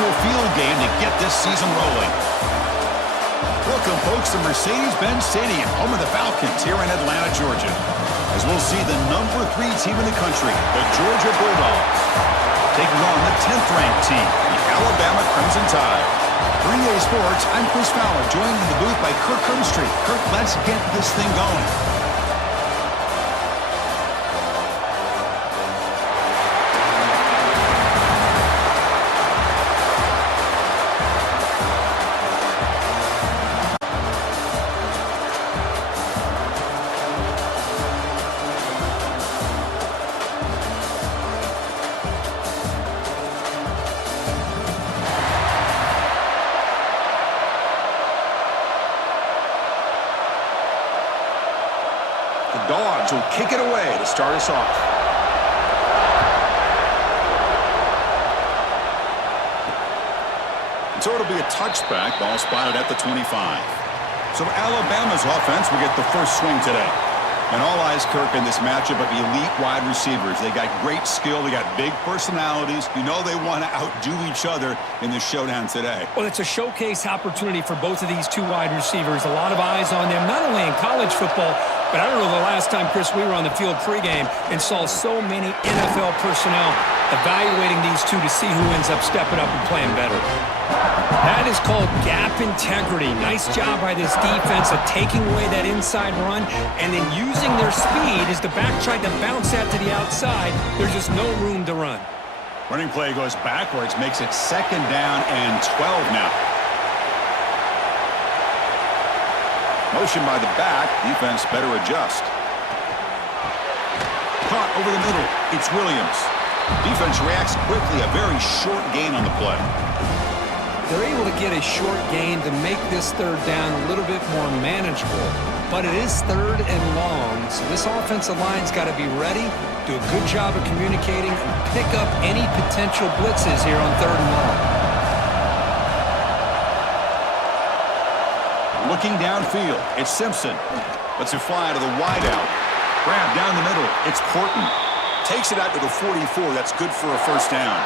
crucial field game to get this season rolling. Welcome, folks, to Mercedes-Benz Stadium, home of the Falcons here in Atlanta, Georgia, as we'll see the number 3 team in the country, the Georgia Bulldogs, taking on the 10th-ranked team, the Alabama Crimson Tide. For EA Sports, I'm Chris Fowler, joined in the booth by Kirk Hermstreet. Kirk, let's get this thing going. The Dogs will kick it away to start us off. And so it'll be a touchback, ball spotted at the 25. So Alabama's offense will get the first swing today. And all eyes, Kirk, in this matchup of elite wide receivers. They got great skill. They got big personalities. You know they want to outdo each other in this showdown today. Well, it's a showcase opportunity for both of these two wide receivers. A lot of eyes on them, not only in college football, but I don't know the last time, Chris, we were on the field pregame and saw so many NFL personnel evaluating these two to see who ends up stepping up and playing better. That is called gap integrity. Nice job by this defense of taking away that inside run and then using their speed as the back tried to bounce that to the outside. There's just no room to run. Running play goes backwards, makes it 2nd down and 12 now. Motion by the back, defense better adjust. Caught over the middle, it's Williams. Defense reacts quickly, a very short gain on the play. They're able to get a short gain to make this 3rd down a little bit more manageable. But it is 3rd and long, so this offensive line's got to be ready, do a good job of communicating, and pick up any potential blitzes here on 3rd and long. Looking downfield, it's Simpson. Lets it fly to the wideout. Grab down the middle, it's Porton. Takes it out to the 44, that's good for a 1st down.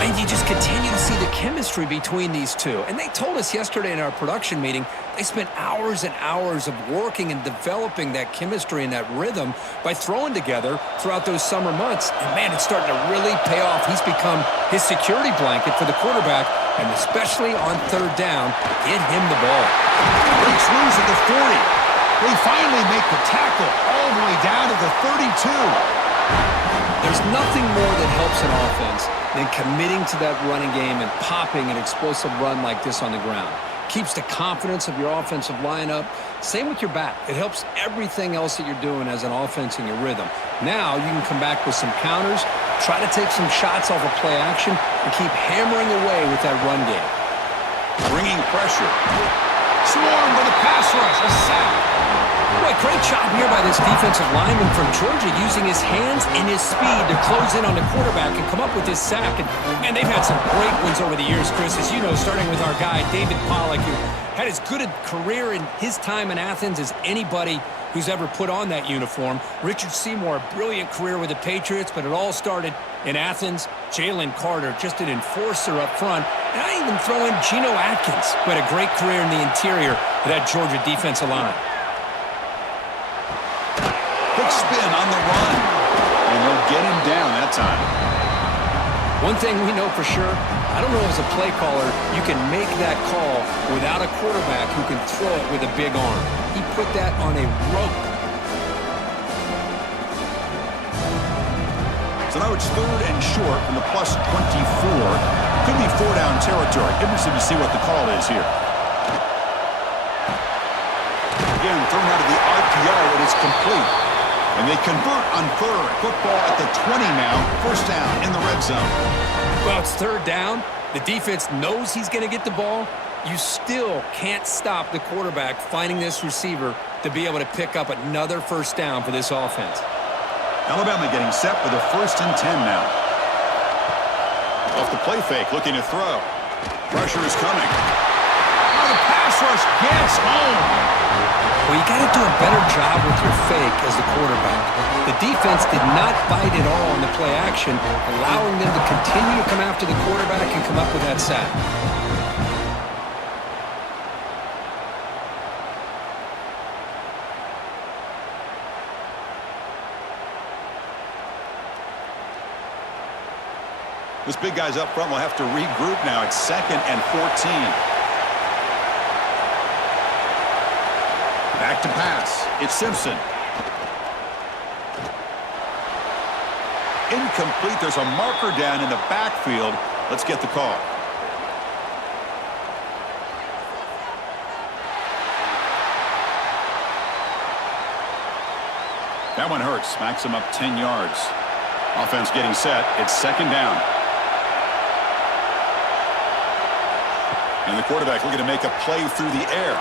And you just continue to see the chemistry between these two. And they told us yesterday in our production meeting, they spent hours and hours of working and developing that chemistry and that rhythm by throwing together throughout those summer months. And, man, it's starting to really pay off. He's become his security blanket for the quarterback, and especially on 3rd down, get him the ball. Breaks loose at the 40. They finally make the tackle all the way down to the 32. There's nothing more that helps an offense than committing to that running game and popping an explosive run like this on the ground. Keeps the confidence of your offensive lineup. Same with your back. It helps everything else that you're doing as an offense in your rhythm. Now you can come back with some counters, try to take some shots off of play action, and keep hammering away with that run game. Bringing pressure. Swarmed by the pass rush. A sack. Boy, great job here by this defensive lineman from Georgia using his hands and his speed to close in on the quarterback and come up with this sack. And, man, they've had some great ones over the years, Chris, as you know, starting with our guy, David Pollock, who had as good a career in his time in Athens as anybody who's ever put on that uniform. Richard Seymour, a brilliant career with the Patriots, but it all started in Athens. Jalen Carter, just an enforcer up front. And I even throw in Geno Atkins, who had a great career in the interior of that Georgia defensive line. Quick spin on the run, and they'll get him down that time. One thing we know for sure, I don't know as a play caller, you can make that call without a quarterback who can throw it with a big arm. He put that on a rope. So now it's 3rd and short from the +24. Could be 4-down territory. Interested to see what the call is here. Again, thrown out of the RPO, and it's complete. And they convert on 3rd. Football at the 20 now. 1st down in the red zone. Well, it's 3rd down. The defense knows he's going to get the ball. You still can't stop the quarterback finding this receiver to be able to pick up another 1st down for this offense. Alabama getting set for the 1st and 10 now. Off the play fake, looking to throw. Pressure is coming. Oh, the pass rush gets home. Well, you got to do a better job with your fake as the quarterback. The defense did not bite at all on the play action, allowing them to continue to come after the quarterback and come up with that sack. This big guy's up front will have to regroup now. It's 2nd and 14. Back to pass. It's Simpson. Incomplete. There's a marker down in the backfield. Let's get the call. That one hurts. Smacks him up 10 yards. Offense getting set. It's 2nd down. And the quarterback looking to make a play through the air.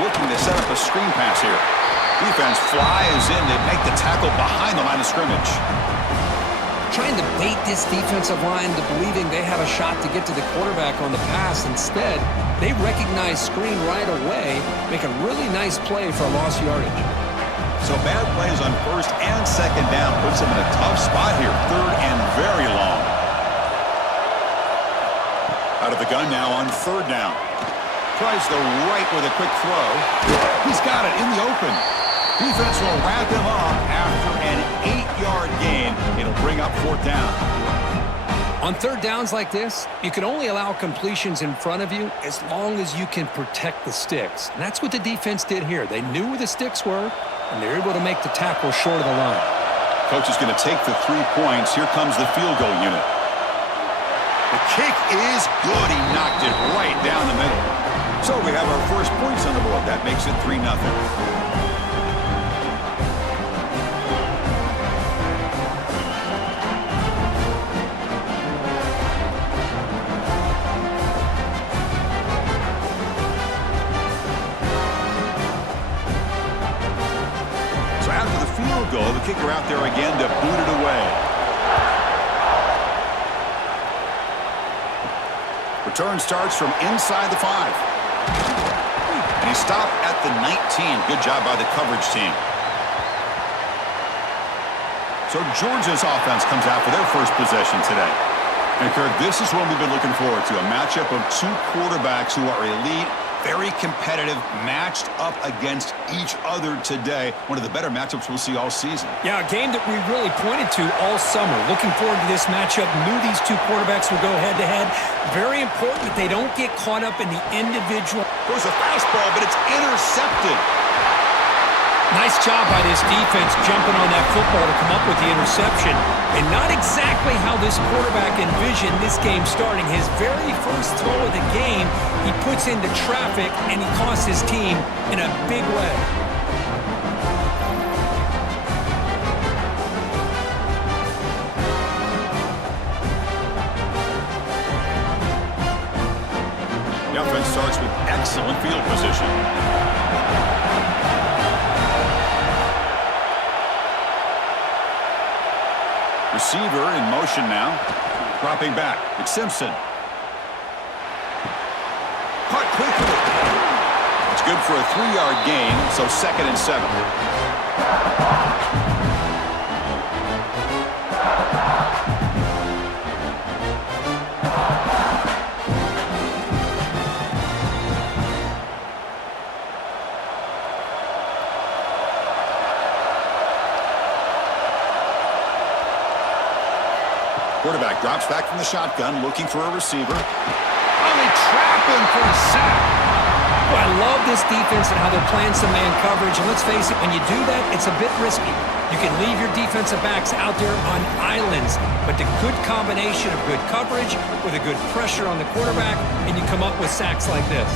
Looking to set up a screen pass here. Defense flies in to make the tackle behind the line of scrimmage. Trying to bait this defensive line to believing they have a shot to get to the quarterback on the pass. Instead, they recognize screen right away, make a really nice play for a lost yardage. So bad plays on 1st and 2nd down puts them in a tough spot here. 3rd and very long. Out of the gun now on 3rd down. Tries the right with a quick throw. He's got it in the open. Defense will wrap him up after an 8-yard gain. It'll bring up 4th down. On 3rd downs like this, you can only allow completions in front of you as long as you can protect the sticks. And that's what the defense did here. They knew where the sticks were, and they're able to make the tackle short of the line. Coach is going to take the 3 points. Here comes the field goal unit. The kick is good. He knocked it right down the middle. So we have our first points on the board. That makes it 3-0. So after the field goal, the kicker out there again to boot it away. Return starts from inside the 5. And he stopped at the 19. Good job by the coverage team. So Georgia's offense comes out for their first possession today. And Kirk, this is what we've been looking forward to. A matchup of 2 quarterbacks who are elite, very competitive, matched up against each other today. One of the better matchups we'll see all season. Yeah, a game that we really pointed to all summer. Looking forward to this matchup. Knew these 2 quarterbacks would go head-to-head. Very important that they don't get caught up in the individual. Goes a fastball, but it's intercepted. Nice job by this defense jumping on that football to come up with the interception. And not exactly how this quarterback envisioned this game starting. His very first throw of the game, he puts into traffic, and he costs his team in a big way. The offense starts with excellent field position. Receiver in motion now. Dropping back. It's Simpson. Caught quickly. It's good for a 3-yard gain, so 2nd and 7. Quarterback drops back from the shotgun, looking for a receiver. Oh, they trap him for a sack. Well, I love this defense and how they're playing some man coverage. And let's face it, when you do that, it's a bit risky. You can leave your defensive backs out there on islands, but the good combination of good coverage with a good pressure on the quarterback, and you come up with sacks like this.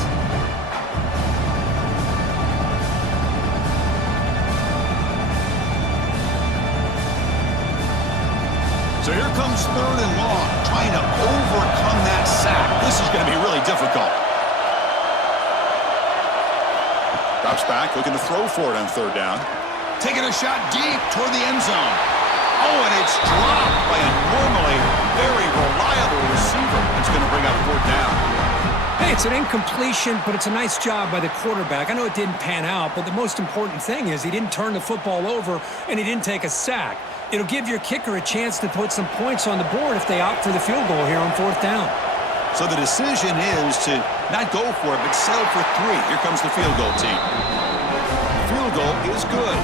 So here comes 3rd and long, trying to overcome that sack. This is going to be really difficult. Drops back, looking to throw for it on 3rd down. Taking a shot deep toward the end zone. Oh, and it's dropped by a normally very reliable receiver. It's going to bring up 4th down. Hey, It's an incompletion, but it's a nice job by the quarterback. I know it didn't pan out, but the most important thing is he didn't turn the football over and he didn't take a sack. It'll give your kicker a chance to put some points on the board if they opt for the field goal here on 4th down. So the decision is to not go for it, but settle for 3. Here comes the field goal team. The field goal is good.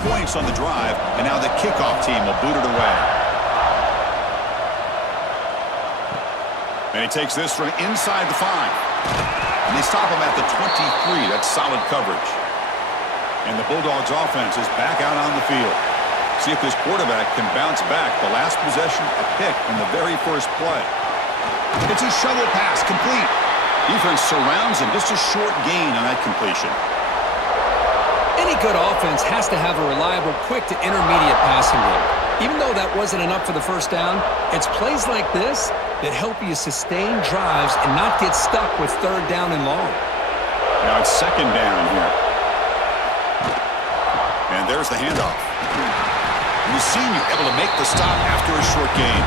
Points on the drive, and now the kickoff team will boot it away. And he takes this from inside the 5. And they stop him at the 23. That's solid coverage. And the Bulldogs offense is back out on the field. See if this quarterback can bounce back. The last possession, a pick in the very first play. It's a shovel pass, complete. Defense surrounds him, just a short gain on that completion. Any good offense has to have a reliable, quick to intermediate passing game. Even though that wasn't enough for the first down, it's plays like this that help you sustain drives and not get stuck with 3rd down and long. Now it's 2nd down here. And there's the handoff. We've seen you able to make the stop after a short gain.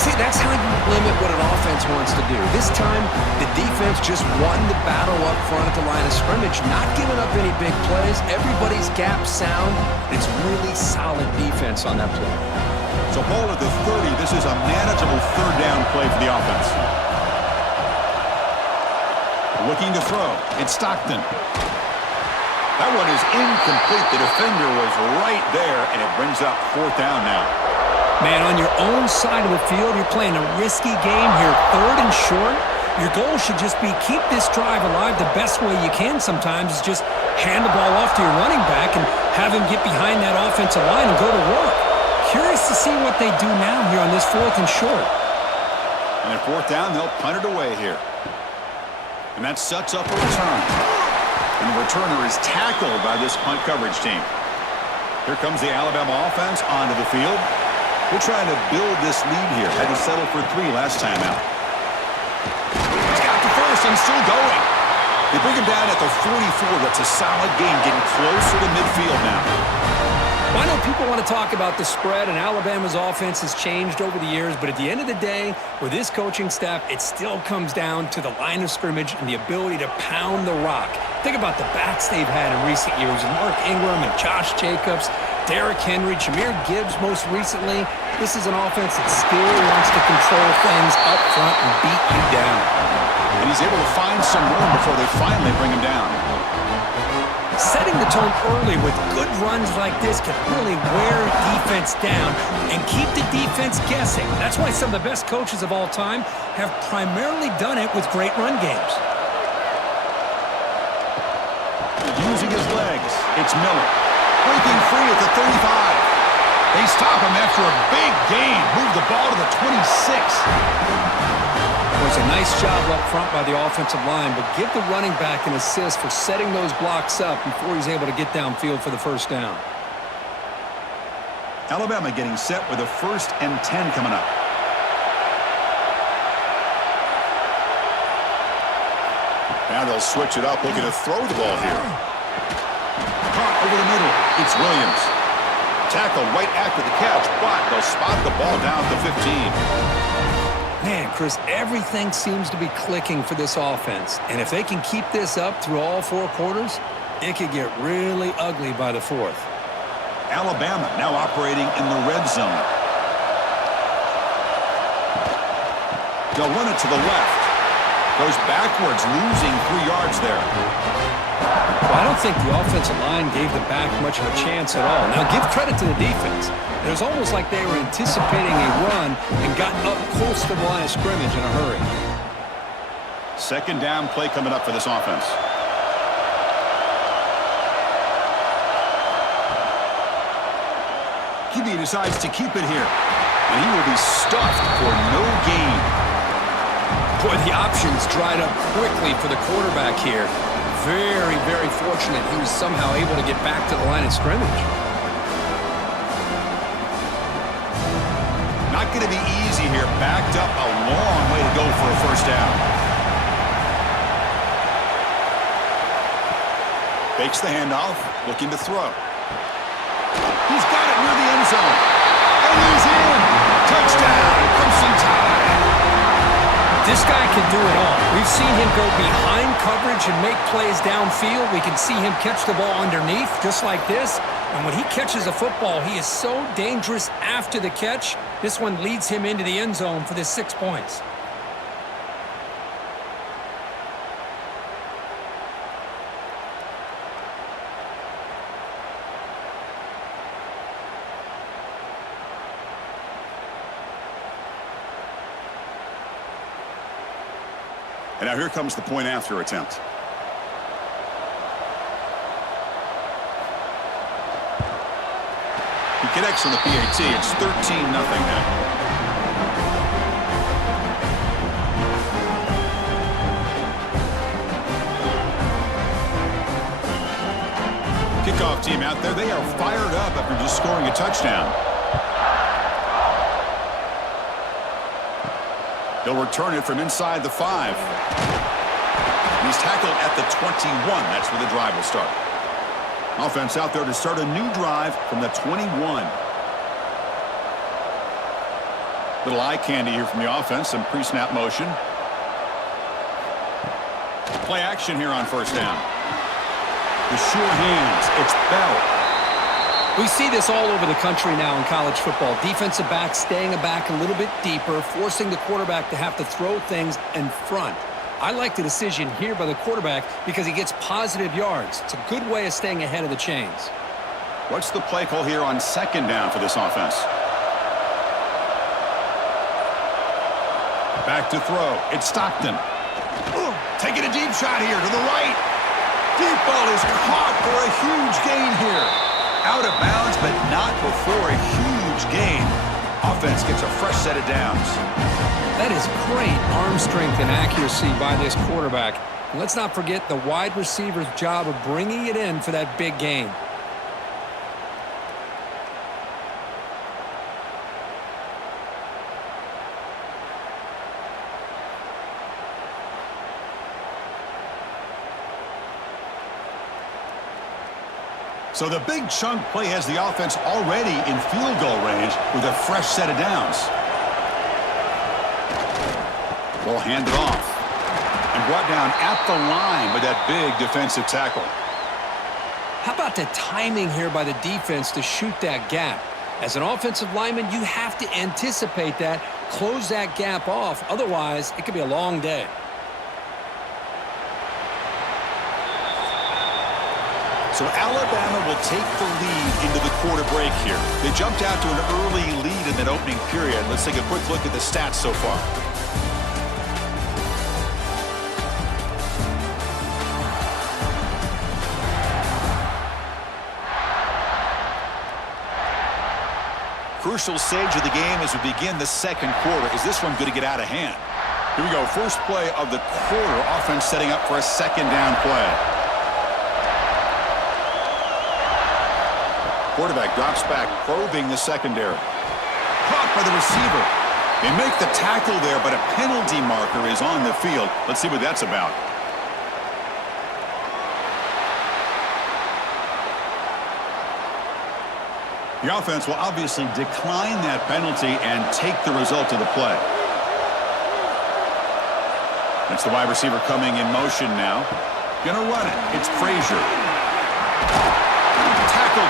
See, that's how you limit what an offense wants to do. This time, the defense just won the battle up front at the line of scrimmage, not giving up any big plays. Everybody's gap sound. It's really solid defense on that play. So ball at the 30. This is a manageable 3rd down play for the offense. Looking to throw. It's Stockton. That one is incomplete. The defender was right there, and it brings up 4th down now. Man, on your own side of the field, you're playing a risky game here, 3rd and short. Your goal should just be keep this drive alive the best way you can sometimes is just hand the ball off to your running back and have him get behind that offensive line and go to work. Curious to see what they do now here on this 4th and short. And at 4th down, they'll punt it away here. And that sets up a return. And the returner is tackled by this punt coverage team. Here comes the Alabama offense onto the field. We're trying to build this lead here. Had to settle for 3 last time out. He's got the first and still going. They bring him down at the 44. That's a solid game, getting closer to midfield now. Well, I know people want to talk about the spread, and Alabama's offense has changed over the years, but at the end of the day, with this coaching staff, it still comes down to the line of scrimmage and the ability to pound the rock. Think about the backs they've had in recent years, Mark Ingram and Josh Jacobs, Derrick Henry, Jahmyr Gibbs most recently. This is an offense that still wants to control things up front and beat you down. And he's able to find some room before they finally bring him down. Setting the tone early with good runs like this can really wear defense down and keep the defense guessing. That's why some of the best coaches of all time have primarily done it with great run games. Using his legs, it's Miller. Breaking free at the 35. They stop him after a big gain. Move the ball to the 26. It was a nice job up front by the offensive line, but give the running back an assist for setting those blocks up before he's able to get downfield for the 1st down. Alabama getting set with a 1st and 10 coming up. Now they'll switch it up, looking to throw the ball here. Caught over the middle. It's Williams. Tackle right after the catch, but they'll spot the ball down to 15. Man, Chris, everything seems to be clicking for this offense. And if they can keep this up through all 4 quarters, it could get really ugly by the 4th. Alabama now operating in the red zone. They'll run it to the left. Goes backwards, losing 3 yards there. Well, I don't think the offensive line gave the back much of a chance at all. Now, give credit to the defense. It was almost like they were anticipating a run and got up close to the line of scrimmage in a hurry. 2nd down play coming up for this offense. QB decides to keep it here, and he will be stuffed for no gain. Boy, the options dried up quickly for the quarterback here. Very, very fortunate he was somehow able to get back to the line of scrimmage. Not going to be easy here, backed up a long way to go for a first down. Fakes the handoff, looking to throw. He's got it near the end zone. And he's in. Touchdown, Crimson Tide. This guy can do it all. We've seen him go behind coverage and make plays downfield. We can see him catch the ball underneath, just like this. And when he catches a football, he is so dangerous after the catch. This one leads him into the end zone for the 6 points. And now here comes the point after attempt. He connects on the PAT. It's 13-0 now. Kickoff team out there. They are fired up after just scoring a touchdown. He'll return it from inside the 5. He's tackled at the 21. That's where the drive will start. Offense out there to start a new drive from the 21. Little eye candy here from the offense. Some pre-snap motion. Play action here on first down. The sure hands. It's Bell. We see this all over the country now in college football. Defensive backs staying back a little bit deeper, forcing the quarterback to have to throw things in front. I like the decision here by the quarterback because he gets positive yards. It's a good way of staying ahead of the chains. What's the play call here on second down for this offense? Back to throw. It's Stockton. Taking a deep shot here to the right. Deep ball is caught for a huge gain here. Out of bounds, but not before a huge gain. Offense gets a fresh set of downs. That is great arm strength and accuracy by this quarterback. And let's not forget the wide receiver's job of bringing it in for that big gain. So the big chunk play has the offense already in field goal range with a fresh set of downs. Ball handed off and brought down at the line with that big defensive tackle. How about the timing here by the defense to shoot that gap? As an offensive lineman, you have to anticipate that, close that gap off. Otherwise, it could be a long day. So Alabama will take the lead into the quarter break here. They jumped out to an early lead in that opening period. Let's take a quick look at the stats so far. Crucial stage of the game as we begin the second quarter. Is this one going to get out of hand? Here we go. First play of the quarter. Offense setting up for a second down play. Quarterback drops back, probing the secondary. Caught by the receiver. They make the tackle there, but a penalty marker is on the field. Let's see what that's about. The offense will obviously decline that penalty and take the result of the play. That's the wide receiver coming in motion now. Gonna run it. It's Frazier.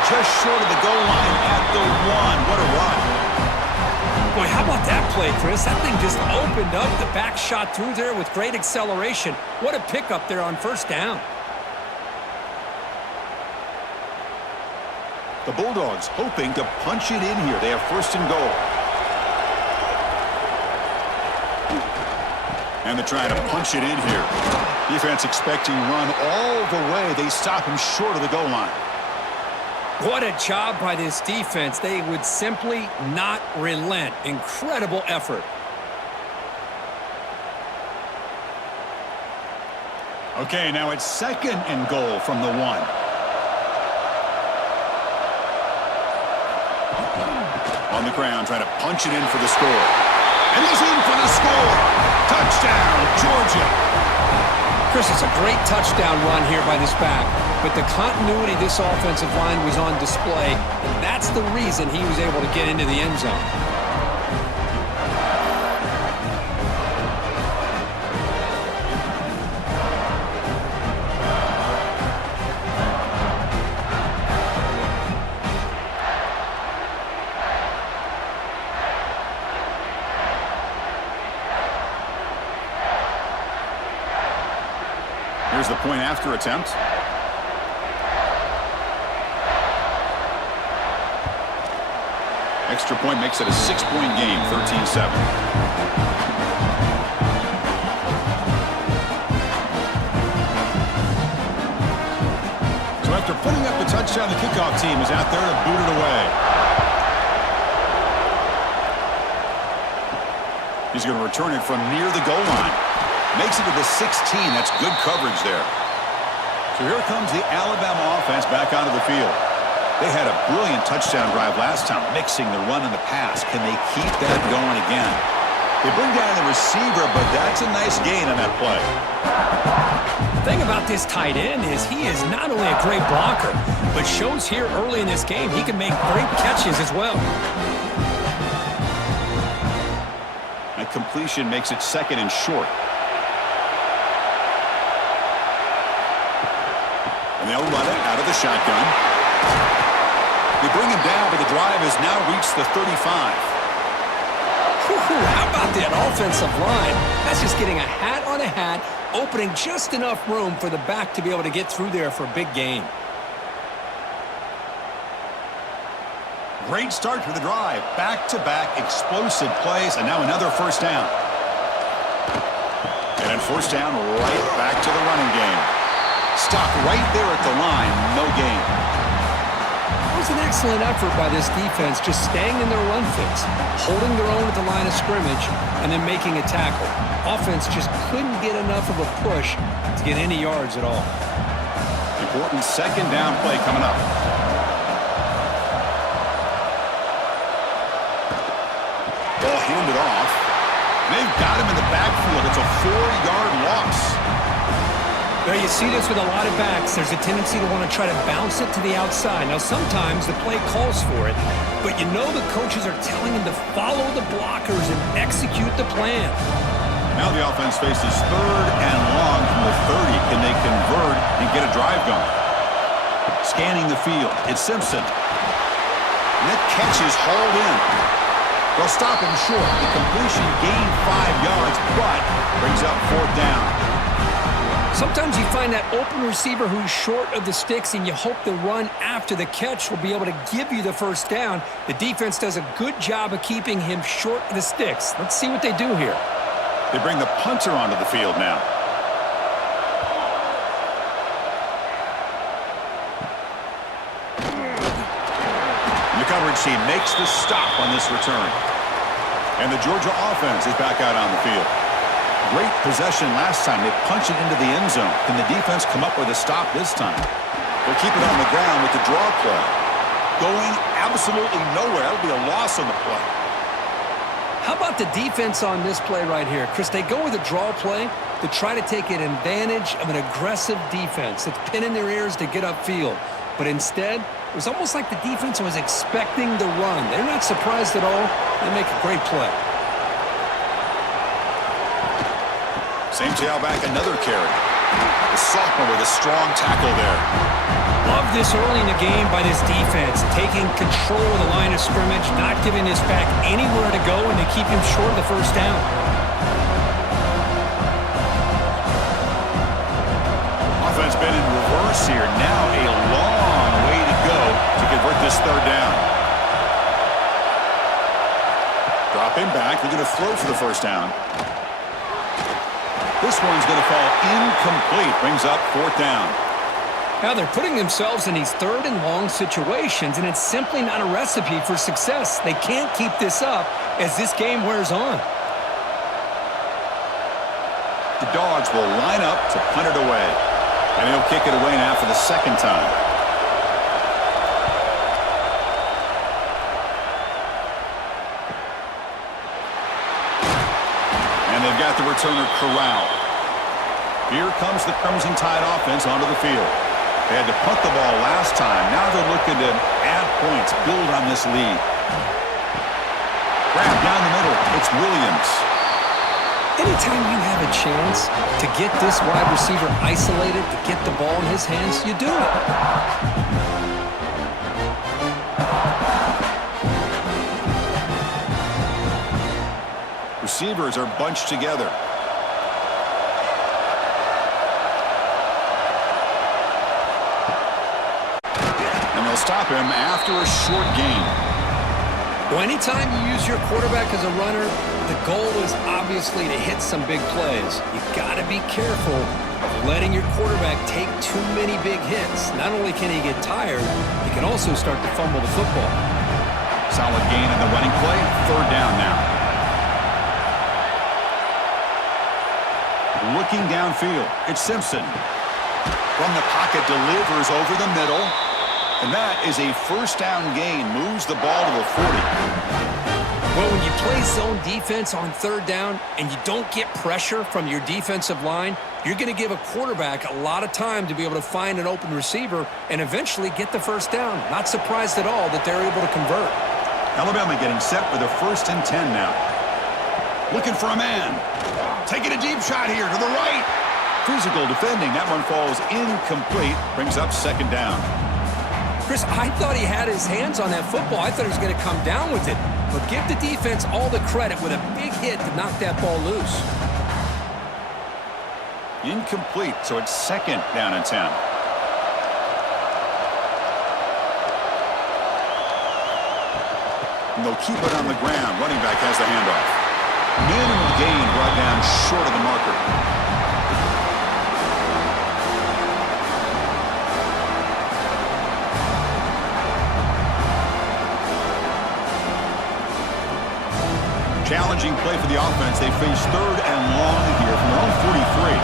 Just short of the goal line at the 1. What a run. Boy, how about that play, Chris? That thing just opened up. The back shot through there with great acceleration. What a pickup there on first down. The Bulldogs hoping to punch it in here. They have first and goal. And they're trying to punch it in here. Defense expecting run all the way. They stop him short of the goal line. What a job by this defense. They would simply not relent. Incredible effort. Okay, now it's second and goal from the 1. On the ground, trying to punch it in for the score. And he's in for the score. Touchdown, Georgia. Chris, it's a great touchdown run here by this back, but the continuity of this offensive line was on display, and that's the reason he was able to get into the end zone. Here's the point after attempt. Extra point makes it a 6-point game, 13-7. So after putting up the touchdown, the kickoff team is out there to boot it away. He's going to return it from near the goal line. Makes it to the 16. That's good coverage there. So here comes the Alabama offense back onto the field. They had a brilliant touchdown drive last time, mixing the run and the pass. Can they keep that going again? They bring down the receiver, but that's a nice gain on that play. The thing about this tight end is he is not only a great blocker, but shows here early in this game he can make great catches as well. That completion makes it 2nd and short. And they'll run it out of the shotgun. They bring him down, but the drive has now reached the 35. How about that offensive line? That's just getting a hat on a hat, opening just enough room for the back to be able to get through there for a big gain. Great start to the drive. Back-to-back explosive plays, and now another first down. And then first down, right back to the running game. Stop right there at the line, no gain. It was an excellent effort by this defense, just staying in their run fix, holding their own at the line of scrimmage, and then making a tackle. Offense just couldn't get enough of a push to get any yards at all. Important second down play coming up. Ball handed off. They've got him in the backfield. It's a 4-yard loss. Now you see this with a lot of backs. There's a tendency to want to try to bounce it to the outside. Now sometimes the play calls for it, but you know the coaches are telling him to follow the blockers and execute the plan. Now the offense faces 3rd and long from the 30. Can they convert and get a drive going? Scanning the field. It's Simpson. And that catch is hauled in. They'll stop him short. The completion gained 5 yards, but brings up 4th down. Sometimes you find that open receiver who's short of the sticks, and you hope the run after the catch will be able to give you the first down. The defense does a good job of keeping him short of the sticks. Let's see what they do here. They bring the punter onto the field now. The coverage team makes the stop on this return. And the Georgia offense is back out on the field. Great possession last time. They punch it into the end zone. Can the defense come up with a stop this time? They'll keep it on the ground with the draw play. Going absolutely nowhere. That'll be a loss on the play. How about the defense on this play right here? Chris, they go with a draw play to try to take an advantage of an aggressive defense that's pinning their ears to get upfield. But instead, it was almost like the defense was expecting the run. They're not surprised at all. They make a great play. Same tailback, another carry. The sophomore with a strong tackle there. Love this early in the game by this defense, taking control of the line of scrimmage, not giving this back anywhere to go, and they keep him short of the first down. Offense been in reverse here. Now a long way to go to convert this 3rd down. Drop him back. They're going to throw for the first down. This one's going to fall incomplete. Brings up 4th down. Now they're putting themselves in these 3rd and long situations, and it's simply not a recipe for success. They can't keep this up as this game wears on. The Dogs will line up to punt it away. And he'll kick it away now for the 2nd time. got the returner corralled. Here comes the Crimson Tide offense onto the field. They had to punt the ball last time. Now they're looking to add points, build on this lead. Grab down the middle. It's Williams. Anytime you have a chance to get this wide receiver isolated, to get the ball in his hands, you do it. Receivers are bunched together. And they'll stop him after a short gain. Well, anytime you use your quarterback as a runner, the goal is obviously to hit some big plays. You've got to be careful of letting your quarterback take too many big hits. Not only can he get tired, he can also start to fumble the football. Solid gain in the running play. Third down now. Looking downfield, it's Simpson. From the pocket, delivers over the middle. And that is a first down gain. Moves the ball to the 40. Well, when you play zone defense on third down and you don't get pressure from your defensive line, you're going to give a quarterback a lot of time to be able to find an open receiver and eventually get the first down. Not surprised at all that they're able to convert. Alabama getting set with a 1st and 10 now. Looking for a man. Taking a deep shot here to the right. Physical defending. That one falls incomplete. Brings up 2nd down. Chris, I thought he had his hands on that football. I thought he was going to come down with it. But give the defense all the credit with a big hit to knock that ball loose. Incomplete, so it's 2nd down and 10. And they'll keep it on the ground. Running back has the handoff. Minimal gain brought down short of the marker. Challenging play for the offense. They face 3rd and long here from their own 43.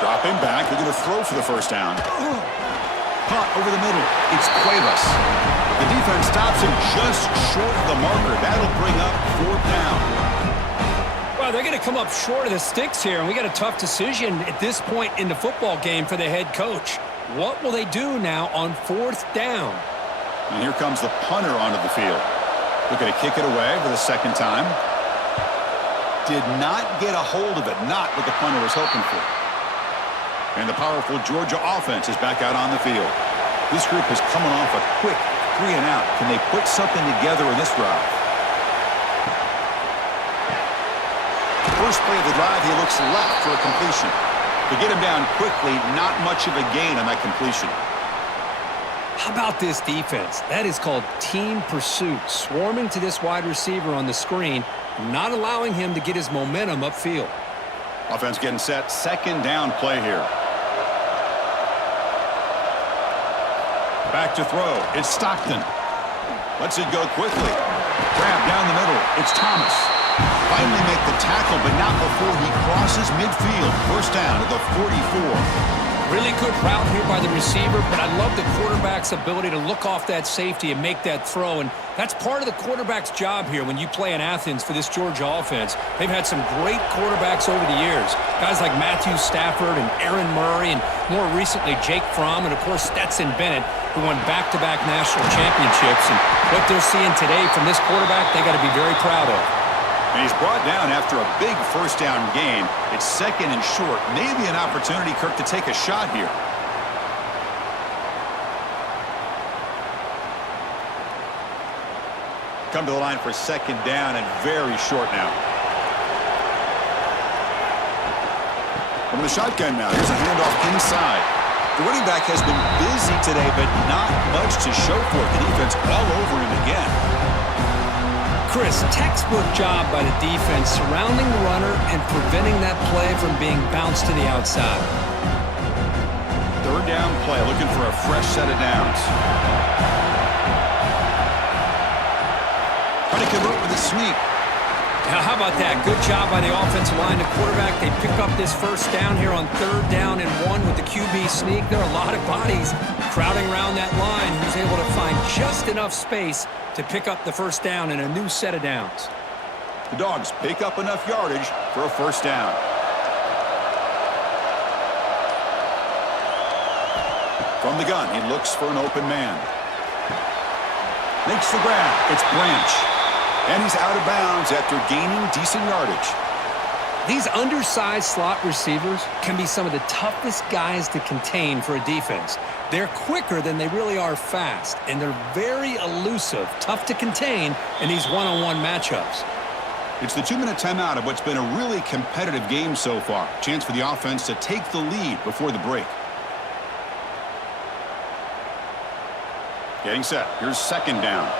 Dropping back. They're going to throw for the first down. Punt over the middle. It's Cuevas. The defense stops him just short of the marker. That'll bring up 4th down. Well, they're going to come up short of the sticks here, and we got a tough decision at this point in the football game for the head coach. What will they do now on 4th down? And here comes the punter onto the field. Looking to kick it away for the 2nd time. Did not get a hold of it. Not what the punter was hoping for. And the powerful Georgia offense is back out on the field. This group is coming off a quick 3 and out. Can they put something together in this drive? First play of the drive, he looks left for a completion. To get him down quickly, not much of a gain on that completion. How about this defense? That is called team pursuit. Swarming to this wide receiver on the screen, not allowing him to get his momentum upfield. Offense getting set. 2nd down play here. Back to throw. It's Stockton. Lets it go quickly. Grab down the middle. It's Thomas. Finally make the tackle, but not before he crosses midfield. First down at the 44. Really good route here by the receiver, but I love the quarterback's ability to look off that safety and make that throw, and that's part of the quarterback's job here when you play in Athens for this Georgia offense. They've had some great quarterbacks over the years, guys like Matthew Stafford and Aaron Murray, and more recently Jake Fromm, and of course Stetson Bennett, who won back-to-back national championships. And what they're seeing today from this quarterback, they got to be very proud of. And he's brought down after a big first down gain. It's 2nd and short. Maybe an opportunity, Kirk, to take a shot here. Come to the line for 2nd down and very short now. From the shotgun now. Here's a handoff inside. The running back has been busy today, but not much to show for it. The defense all over him again. Chris, textbook job by the defense surrounding the runner and preventing that play from being bounced to the outside. 3rd down play, looking for a fresh set of downs. Trying to convert with a sweep. Now, how about that? Good job by the offensive line. The quarterback, they pick up this first down here on 3rd down and 1 with the QB sneak. There are a lot of bodies crowding around that line who's able to find just enough space to pick up the first down and a new set of downs. The Dogs pick up enough yardage for a first down. From the gun, he looks for an open man. Makes the grab. It's Branch. And he's out of bounds after gaining decent yardage. These undersized slot receivers can be some of the toughest guys to contain for a defense. They're quicker than they really are fast, and they're very elusive, tough to contain in these one-on-one matchups. It's the 2-minute timeout of what's been a really competitive game so far. Chance for the offense to take the lead before the break. Getting set. Here's second down.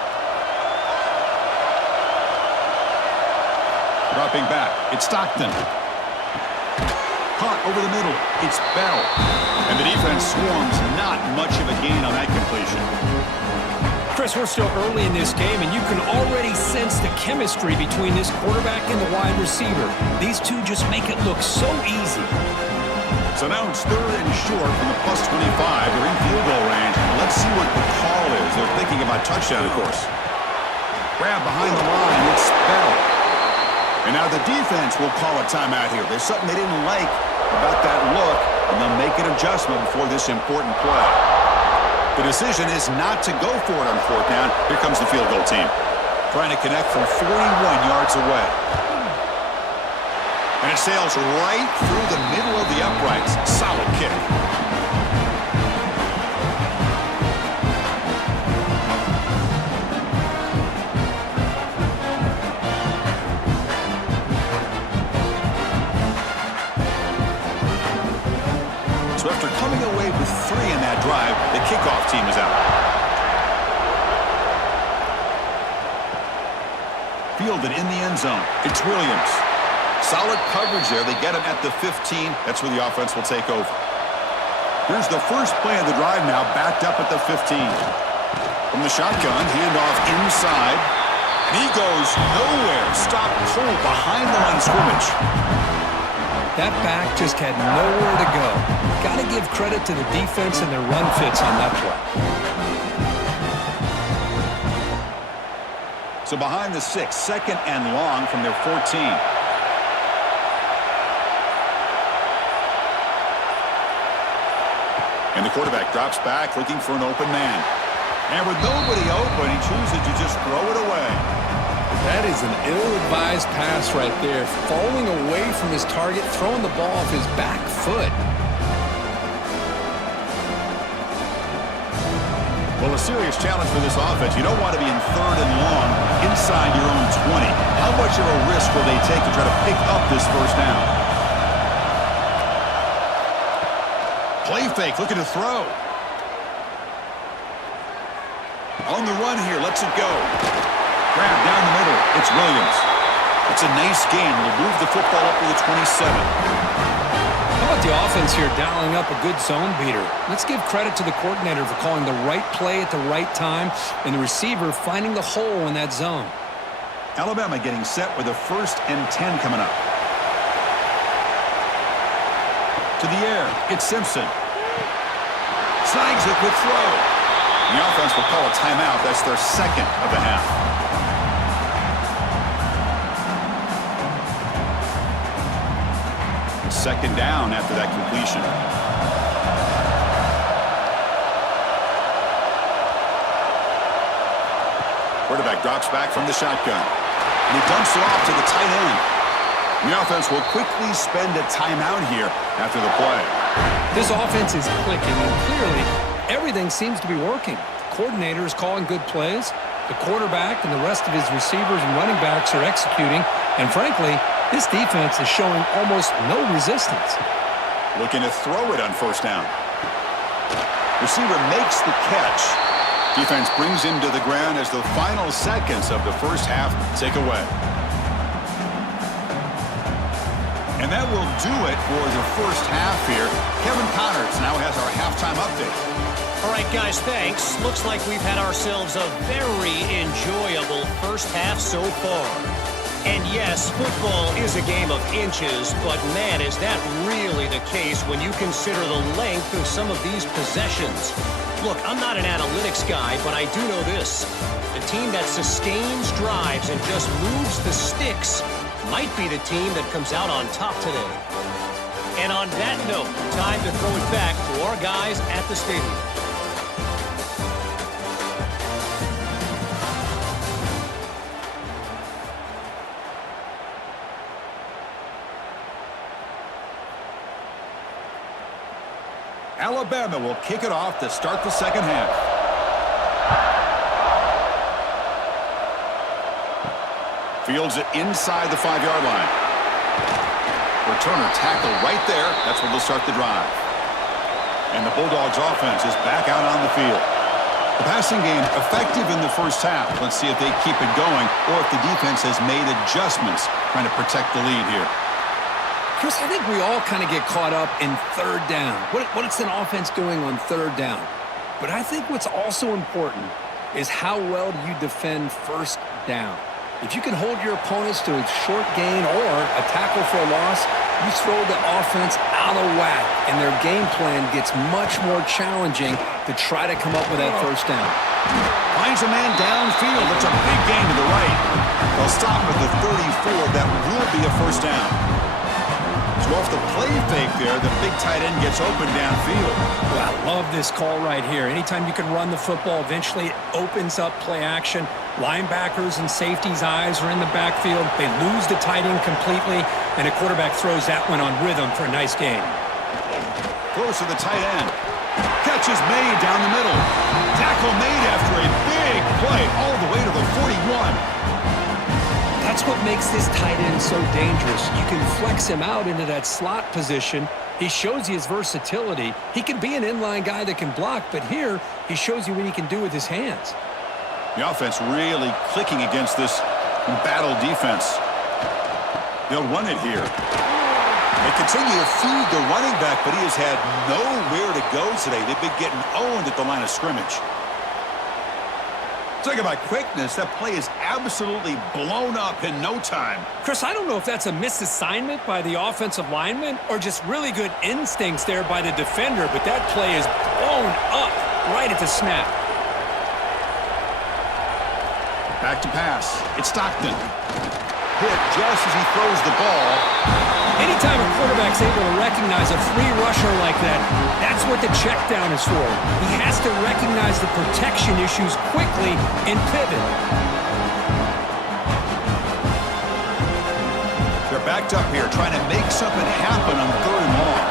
Dropping back. It's Stockton. Caught over the middle. It's Bell. And the defense swarms. Not much of a gain on that completion. Chris, we're still early in this game, and you can already sense the chemistry between this quarterback and the wide receiver. These two just make it look so easy. So now it's third and short from the +25. They're in field goal range. Let's see what the call is. They're thinking about touchdown, of course. Grab behind the line. It's Bell. And now the defense will call a timeout here. There's something they didn't like about that look, and they'll make an adjustment before this important play. The decision is not to go for it on fourth down. Here comes the field goal team. Trying to connect from 41 yards away. And it sails right through the middle of the uprights. Solid kick. So after coming away with 3 in that drive, the kickoff team is out. Fielded in the end zone. It's Williams. Solid coverage there. They get him at the 15. That's where the offense will take over. Here's the first play of the drive now, backed up at the 15. From the shotgun, handoff inside. And he goes nowhere. Stop cold behind the line of scrimmage. That back just had nowhere to go. Got to give credit to the defense and their run fits on that play. So behind the 6, second and long from their 14. And the quarterback drops back looking for an open man. And with nobody open, he chooses to just throw it away. That is an ill-advised pass right there. Falling away from his target, throwing the ball off his back foot. Well, a serious challenge for this offense. You don't want to be in third and long inside your own 20. How much of a risk will they take to try to pick up this first down? Play fake, looking to throw. On the run here, lets it go. Grab down the middle. It's Williams. It's a nice gain. Will move the football up to the 27. How about the offense here dialing up a good zone beater? Let's give credit to the coordinator for calling the right play at the right time and the receiver finding the hole in that zone. Alabama getting set with a 1st and 10 coming up. To the air. It's Simpson. Snags a quick throw. The offense will call a timeout. That's their second of the half. Second down after that completion. Quarterback drops back from the shotgun. And he dumps it off to the tight end. And the offense will quickly spend a timeout here after the play. This offense is clicking, and clearly everything seems to be working. The coordinator is calling good plays. The quarterback and the rest of his receivers and running backs are executing. And frankly, this defense is showing almost no resistance. Looking to throw it on first down. Receiver makes the catch. Defense brings him to the ground as the final seconds of the first half tick away. And that will do it for the first half here. Kevin Connors now has our halftime update. All right, guys, thanks. Looks like we've had ourselves a very enjoyable first half so far. And yes, football is a game of inches, but man, is that really the case when you consider the length of some of these possessions. Look, I'm not an analytics guy, but I do know this. The team that sustains drives and just moves the sticks might be the team that comes out on top today. And on that note, time to throw it back to our guys at the stadium. Alabama will kick it off to start the second half. Fields it inside the 5-yard line. Returner tackle right there. That's where they'll start the drive. And the Bulldogs offense is back out on the field. The passing game effective in the first half. Let's see if they keep it going or if the defense has made adjustments trying to protect the lead here. Chris, I think we all kind of get caught up in third down. What's an offense doing on third down? But I think what's also important is how well do you defend first down. If you can hold your opponents to a short gain or a tackle for a loss, you throw the offense out of whack, and their game plan gets much more challenging to try to come up with that first down. Finds a man downfield. It's a big gain to the right. They'll stop at the 34. That will be a first down. So off the play fake there, the big tight end gets open downfield. Well, I love this call right here. Anytime you can run the football, eventually it opens up play action. Linebackers and safeties' eyes are in the backfield. They lose the tight end completely, and a quarterback throws that one on rhythm for a nice gain. Close to the tight end. Catch is made down the middle. Tackle made after a big play all the way to the 41. That's what makes this tight end so dangerous. You can flex him out into that slot position. He shows you his versatility. He can be an inline guy that can block, but here he shows you what he can do with his hands. The offense really clicking against this battle defense. They'll run it here. They continue to feed the running back, but he has had nowhere to go today. They've been getting owned at the line of scrimmage. Talking about quickness, that play is absolutely blown up in no time. Chris, I don't know if that's a misassignment by the offensive lineman or just really good instincts there by the defender, but that play is blown up right at the snap. Back to pass. It's Stockton. Hit just as he throws the ball. Anytime a quarterback's able to recognize a free rusher like that, that's what the check down is for. He has to recognize the protection issues quickly and pivot. They're backed up here trying to make something happen on 3rd and long.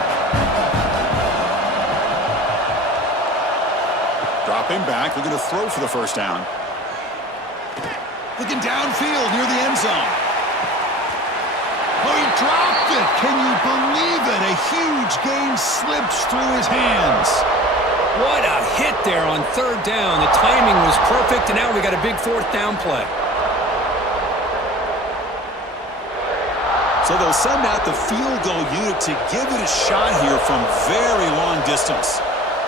Dropping back, looking to throw for the first down. Looking downfield near the end zone. Oh, he dropped it. Can you believe it? A huge gain slips through his hands. What a hit there on 3rd down. The timing was perfect, and now we got a big 4th down play. So they'll send out the field goal unit to give it a shot here from very long distance.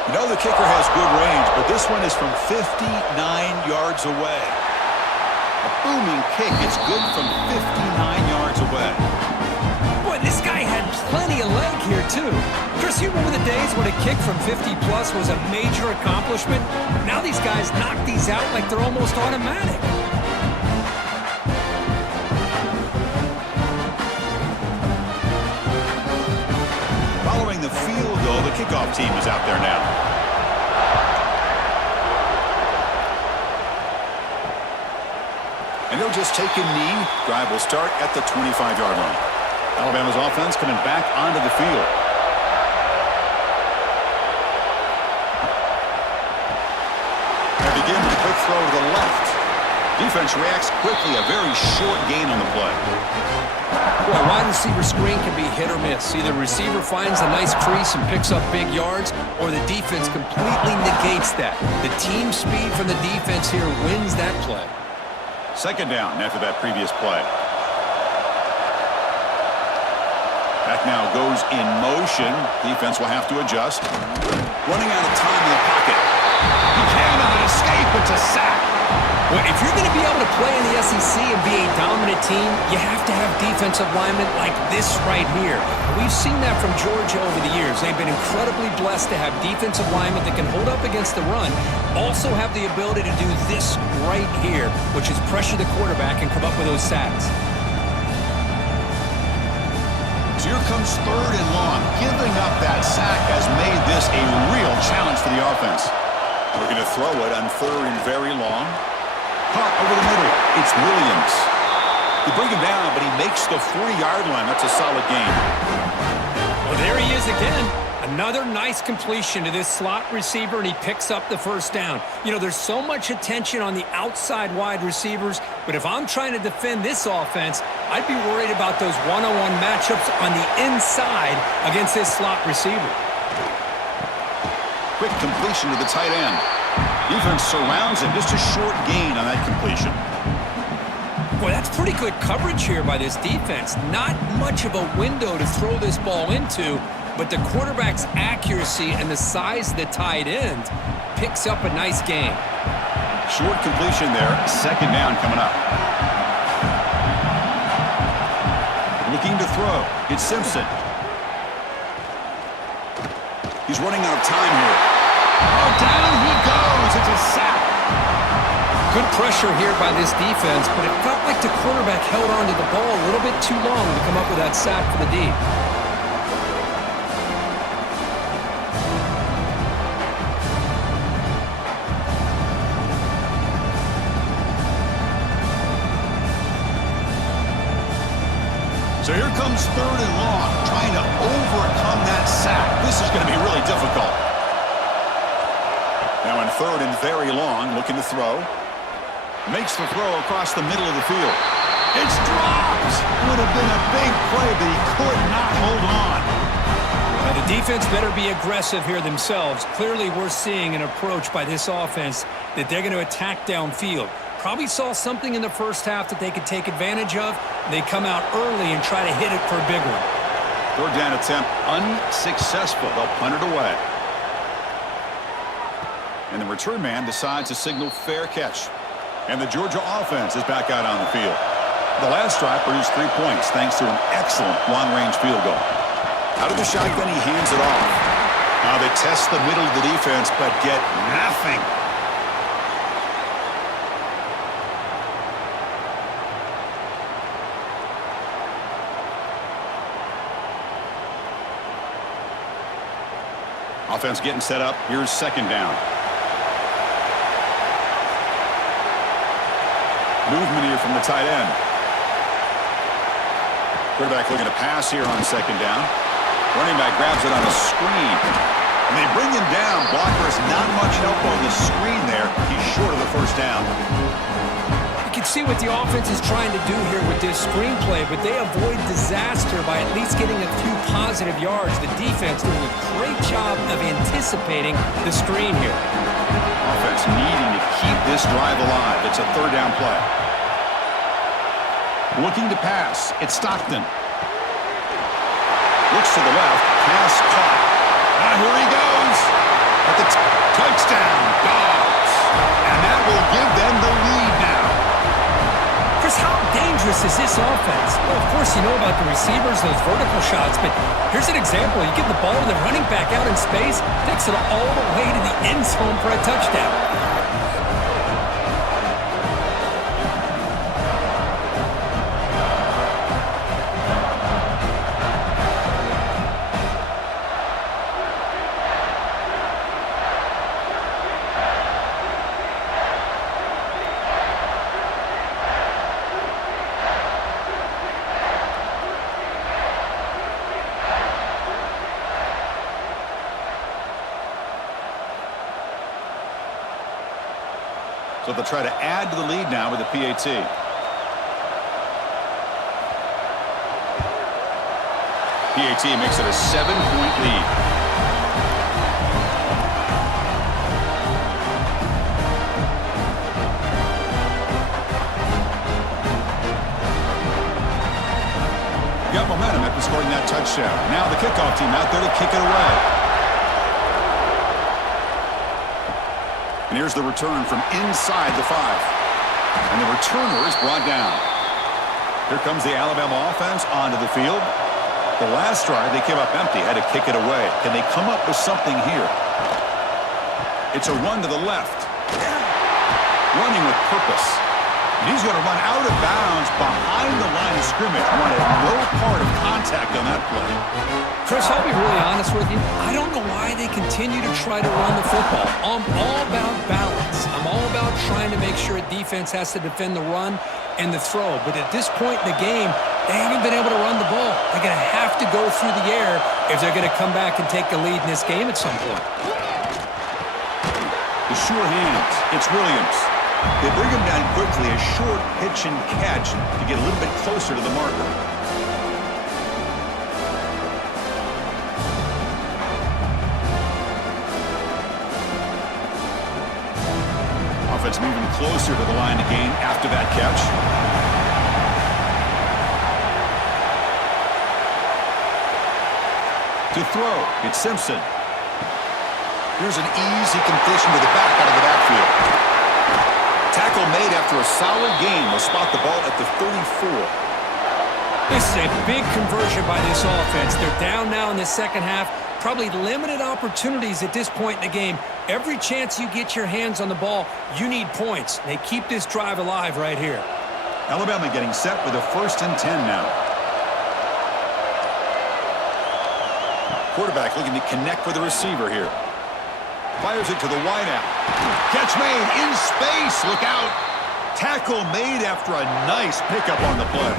You know the kicker has good range, but this one is from 59 yards away. A booming kick. It's good from 59 yards away. Boy, this guy had plenty of leg here, too. Chris, you remember the days when a kick from 50-plus was a major accomplishment? Now these guys knock these out like they're almost automatic. Following the field goal, the kickoff team is out there now. And they'll just take a knee. Drive will start at the 25-yard line. Alabama's offense coming back onto the field. They begin with a quick throw to the left. Defense reacts quickly. A very short gain on the play. Well, a wide receiver screen can be hit or miss. Either the receiver finds a nice crease and picks up big yards, or the defense completely negates that. The team speed from the defense here wins that play. Second down after that previous play. Back now goes in motion. Defense will have to adjust. Running out of time in the pocket. He cannot escape. It's a sack. Well, if you're going to be able to play in the SEC and be a dominant team, you have to have defensive linemen like this right here. We've seen that from Georgia over the years. They've been incredibly blessed to have defensive linemen that can hold up against the run, also have the ability to do this right here, which is pressure the quarterback and come up with those sacks. So here comes 3rd and long. Giving up that sack has made this a real challenge for the offense. We're going to throw it on 3rd and very long. Caught over the middle. It's Williams. They bring him down, but he makes the 40-yard line. That's a solid gain. Well, there he is again. Another nice completion to this slot receiver, and he picks up the first down. You know, there's so much attention on the outside wide receivers, but if I'm trying to defend this offense, I'd be worried about those one-on-one matchups on the inside against this slot receiver. Quick completion to the tight end. Defense surrounds him. Just a short gain on that completion. Boy, that's pretty good coverage here by this defense. Not much of a window to throw this ball into, but the quarterback's accuracy and the size of the tight end picks up a nice gain. Short completion there. 2nd down coming up. Looking to throw. It's Simpson. He's running out of time here. Oh, down he goes. It's a sack. Good pressure here by this defense, but it felt like the quarterback held on to the ball a little bit too long to come up with that sack for the D. So here comes 3rd and long, trying to overcome that sack. This is going to be really difficult. Now in 3rd and very long, looking to throw. Makes the throw across the middle of the field. It's dropped! Would have been a big play, but he could not hold on. Now the defense better be aggressive here themselves. Clearly we're seeing an approach by this offense that they're going to attack downfield. Probably saw something in the first half that they could take advantage of. They come out early and try to hit it for a big one. 3rd down attempt unsuccessful. They'll punt it away. And the return man decides to signal fair catch. And the Georgia offense is back out on the field. The last drive produced 3 points thanks to an excellent long-range field goal. Out of the shotgun, he hands it off. Now they test the middle of the defense, but get nothing. Offense getting set up. Here's 2nd down. Movement here from the tight end. Quarterback looking to pass here on 2nd down. Running back grabs it on a screen. And they bring him down. Blocker has not much help on the screen there. He's short of the 1st down. You can see what the offense is trying to do here with this screenplay, but they avoid disaster by at least getting a few positive yards. The defense doing a great job of anticipating the screen here. Offense needing to keep this drive alive. It's a 3rd down play. Looking to pass. It's Stockton. Looks to the left. Pass caught. Here he goes. At the touchdown. Dogs. And that will give them the lead now. Chris, how dangerous is this offense? Well, of course, you know about the receivers, those vertical shots, but here's an example. You give the ball to the running back out in space, takes it all the way to the end zone for a touchdown. So they'll try to add to the lead now with a PAT. PAT makes it a 7-point lead. Got momentum after scoring that touchdown. Now the kickoff team out there to kick it away. And here's the return from inside the 5. And the returner is brought down. Here comes the Alabama offense onto the field. The last drive, they came up empty, had to kick it away. Can they come up with something here? It's a run to the left. Running with purpose. And he's going to run out of bounds behind the line of scrimmage. Wanted no part of contact on that play. Chris, I'll be really honest with you. I don't know why they continue to try to run the football. I'm all about balance. I'm all about trying to make sure a defense has to defend the run and the throw. But at this point in the game, they haven't been able to run the ball. They're going to have to go through the air if they're going to come back and take the lead in this game at some point. The sure hands. It's Williams. They bring him down quickly, a short pitch and catch to get a little bit closer to the marker. Offense moving closer to the line of gain after that catch. To throw, it's Simpson. Here's an easy completion to the back out of the backfield. Tackle made after a solid gain. They'll spot the ball at the 34. This is a big conversion by this offense. They're down now in the second half. Probably limited opportunities at this point in the game. Every chance you get your hands on the ball, you need points. They keep this drive alive right here. Alabama getting set with a 1st and 10 now. Quarterback looking to connect with the receiver here. Fires it to the wideout. Catch made in space. Look out. Tackle made after a nice pickup on the play.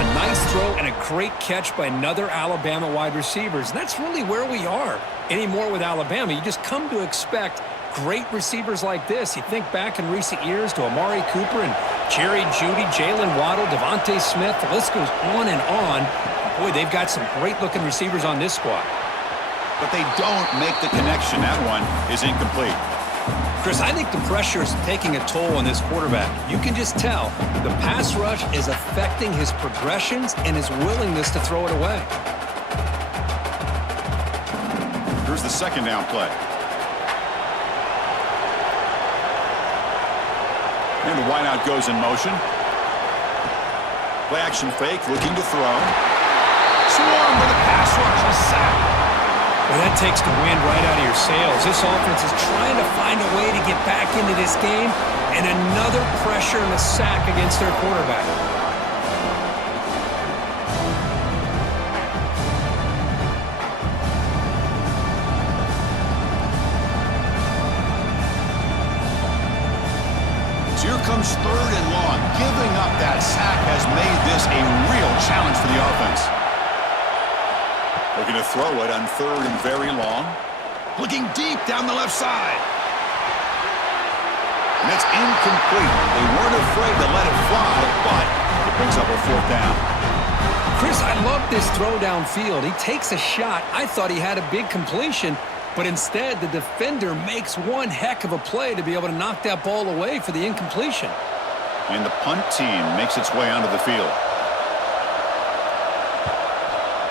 A nice throw and a great catch by another Alabama wide receivers. And that's really where we are anymore with Alabama. You just come to expect great receivers like this. You think back in recent years to Amari Cooper and Jerry Jeudy, Jalen Waddle, Devontae Smith. The list goes on and on. Boy, they've got some great-looking receivers on this squad. But they don't make the connection. That one is incomplete. Chris, I think the pressure is taking a toll on this quarterback. You can just tell the pass rush is affecting his progressions and his willingness to throw it away. Here's the second down play. And the wideout goes in motion. Play action fake, looking to throw. Swarm with a pass rush, a sack. Well, that takes the wind right out of your sails. This offense is trying to find a way to get back into this game, and another pressure and a sack against their quarterback. So here comes 3rd and long. Giving up that sack has made this a real challenge for the offense. Looking to throw it on 3rd and very long. Looking deep down the left side. And it's incomplete. They weren't afraid to let it fly, but it brings up a 4th down. Chris, I love this throw downfield. He takes a shot. I thought he had a big completion, but instead the defender makes one heck of a play to be able to knock that ball away for the incompletion. And the punt team makes its way onto the field.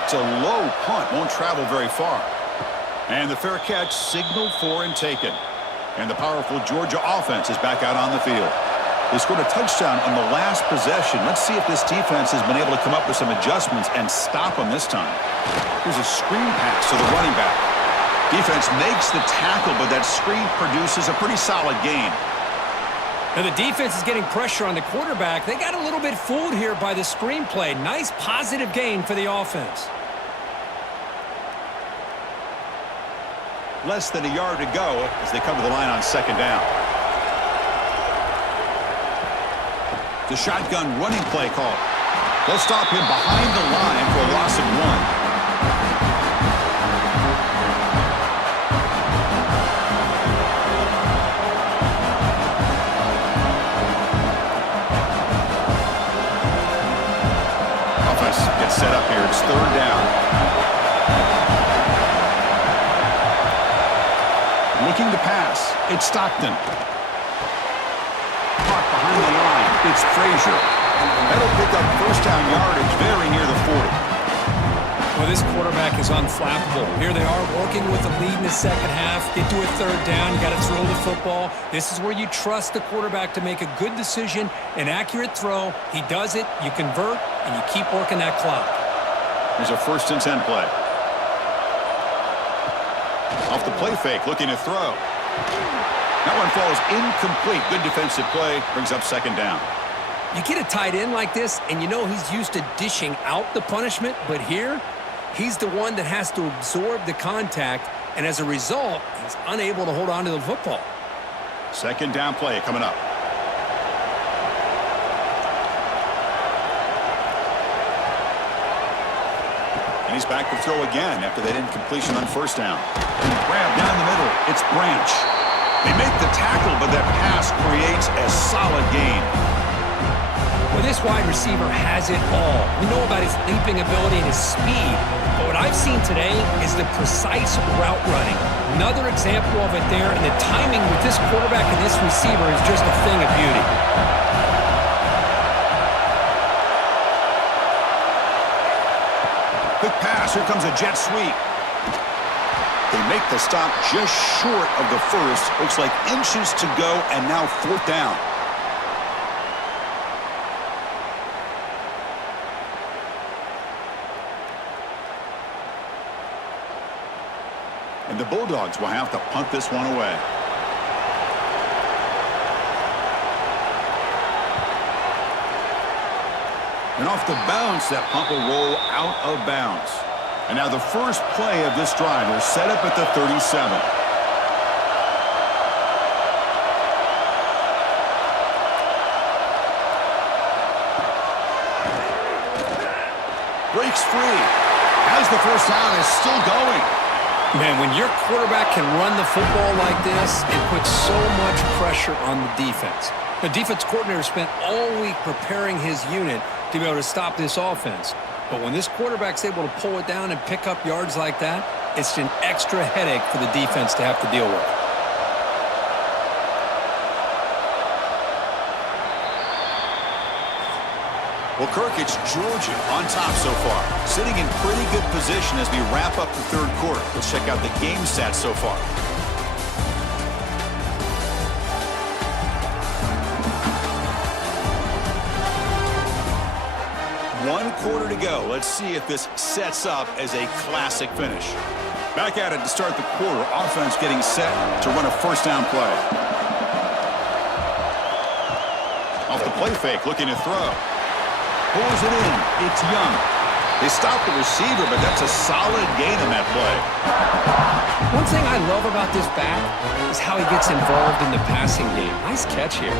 It's a low punt, won't travel very far. And the fair catch signaled for and taken. And the powerful Georgia offense is back out on the field. They scored a touchdown on the last possession. Let's see if this defense has been able to come up with some adjustments and stop them this time. Here's a screen pass to the running back. Defense makes the tackle, but that screen produces a pretty solid gain. Now the defense is getting pressure on the quarterback. They got a little bit fooled here by the screen play. Nice positive gain for the offense. Less than a yard to go as they come to the line on 2nd down. The shotgun running play call. They'll stop him behind the line for a loss of 1. Offense gets set up here. It's 3rd down. Looking to pass. It's Stockton. Caught behind the line. It's Frazier. That'll pick up 1st down yardage very near the 40. Well, this quarterback is unflappable. Here they are working with the lead in the second half. Get to a third down. You got to throw the football. This is where you trust the quarterback to make a good decision, an accurate throw. He does it, you convert, and you keep working that clock. Here's a 1st and 10 play. Off the play fake, looking to throw. That one falls incomplete. Good defensive play. Brings up 2nd down. You get a tight end like this, and you know he's used to dishing out the punishment, but here, he's the one that has to absorb the contact, and as a result, he's unable to hold on to the football. 2nd down play coming up. And he's back to throw again after that incompletion on 1st down. Grab down the middle. It's Branch. They make the tackle, but that pass creates a solid gain. Well, this wide receiver has it all. We know about his leaping ability and his speed, but what I've seen today is the precise route running. Another example of it there, and the timing with this quarterback and this receiver is just a thing of beauty. Quick pass. Here comes a jet sweep. They make the stop just short of the first. Looks like inches to go, and now 4th down. And the Bulldogs will have to punt this one away. And off the bounce, that punt will roll out of bounds. And now the first play of this drive is set up at the 37. Breaks free. Has the first down, is still going. Man, when your quarterback can run the football like this, it puts so much pressure on the defense. The defense coordinator spent all week preparing his unit to be able to stop this offense. But when this quarterback's able to pull it down and pick up yards like that, it's an extra headache for the defense to have to deal with. Well, Kirk, it's Georgia on top so far. Sitting in pretty good position as we wrap up the 3rd quarter. Let's check out the game stats so far. One quarter to go. Let's see if this sets up as a classic finish. Back at it to start the quarter. Offense getting set to run a 1st down play. Off the play fake, looking to throw. Pulls it in. It's Young. They stop the receiver, but that's a solid gain in that play. One thing I love about this back is how he gets involved in the passing game. Nice catch here.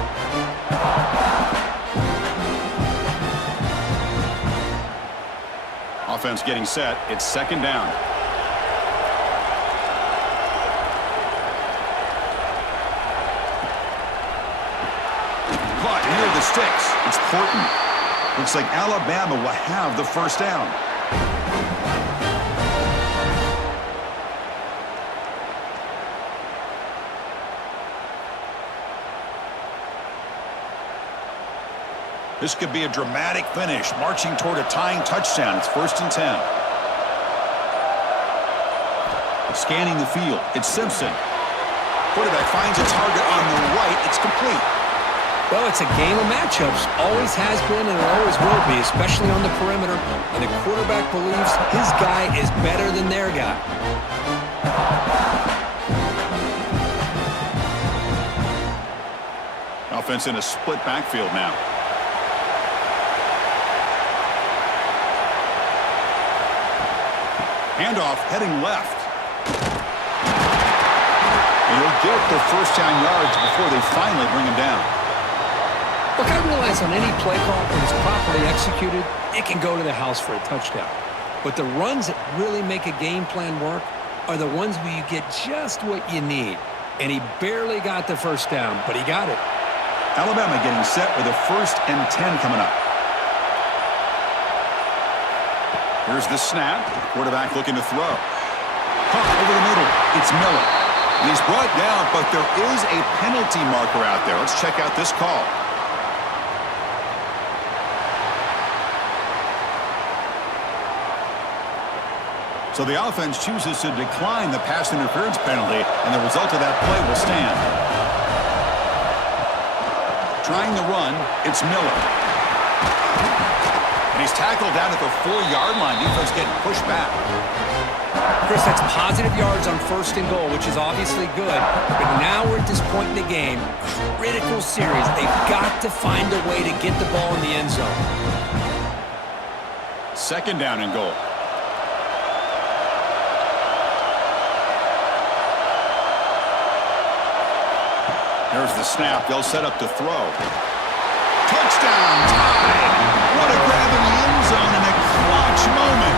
Offense getting set. It's 2nd down. Caught near the sticks. It's Porton. Looks like Alabama will have the first down. This could be a dramatic finish, marching toward a tying touchdown. It's 1st and 10. Scanning the field. It's Simpson. Quarterback finds a target on the right. It's complete. Well, it's a game of matchups. Always has been and it always will be, especially on the perimeter. And the quarterback believes his guy is better than their guy. Offense in a split backfield now. Handoff heading left. And he'll get the first down yards before they finally bring him down. Look, I realize on any play call, when it's properly executed, it can go to the house for a touchdown. But the runs that really make a game plan work are the ones where you get just what you need. And he barely got the first down, but he got it. Alabama getting set with a 1st and 10 coming up. Here's the snap. Quarterback looking to throw. Caught over the middle. It's Miller. And he's brought down, but there is a penalty marker out there. Let's check out this call. So the offense chooses to decline the pass interference penalty, and the result of that play will stand. Trying the run, it's Miller. And he's tackled down at the 4-yard line. Defense getting pushed back. Chris, that's positive yards on 1st and goal, which is obviously good. But now we're at this point in the game. Critical series. They've got to find a way to get the ball in the end zone. 2nd down and goal. There's the snap. They'll set up to throw. Touchdown time. What a grab in the end zone in a clutch moment.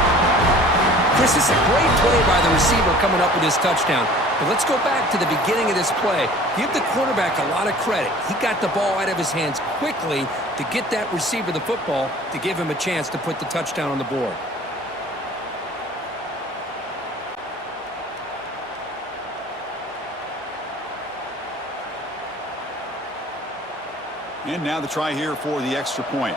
Chris, this is a great play by the receiver coming up with this touchdown. But let's go back to the beginning of this play. Give the quarterback a lot of credit. He got the ball out of his hands quickly to get that receiver the football to give him a chance to put the touchdown on the board. And now the try here for the extra point.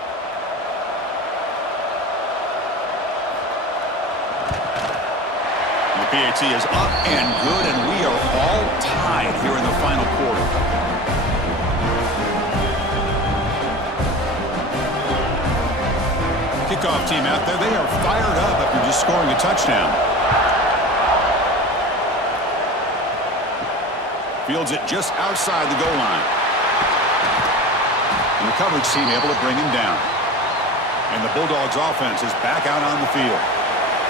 The PAT is up and good, and we are all tied here in the final quarter. Kickoff team out there. They are fired up after just scoring a touchdown. Fields it just outside the goal line. And the coverage team able to bring him down. And the Bulldogs offense is back out on the field.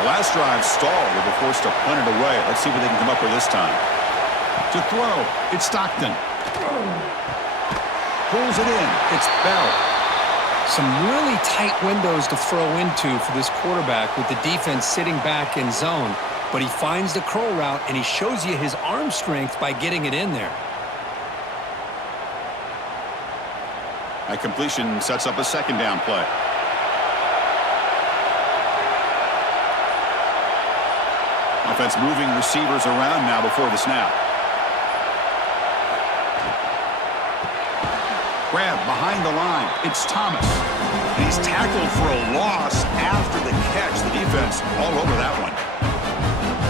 The last drive stalled. They were forced to punt it away. Let's see what they can come up with this time. To throw, it's Stockton. Pulls it in. It's Bell. Some really tight windows to throw into for this quarterback with the defense sitting back in zone. But he finds the curl route, and he shows you his arm strength by getting it in there. That completion sets up a 2nd down play. Offense moving receivers around now before the snap. Grab behind the line. It's Thomas. And he's tackled for a loss after the catch. The defense all over that one.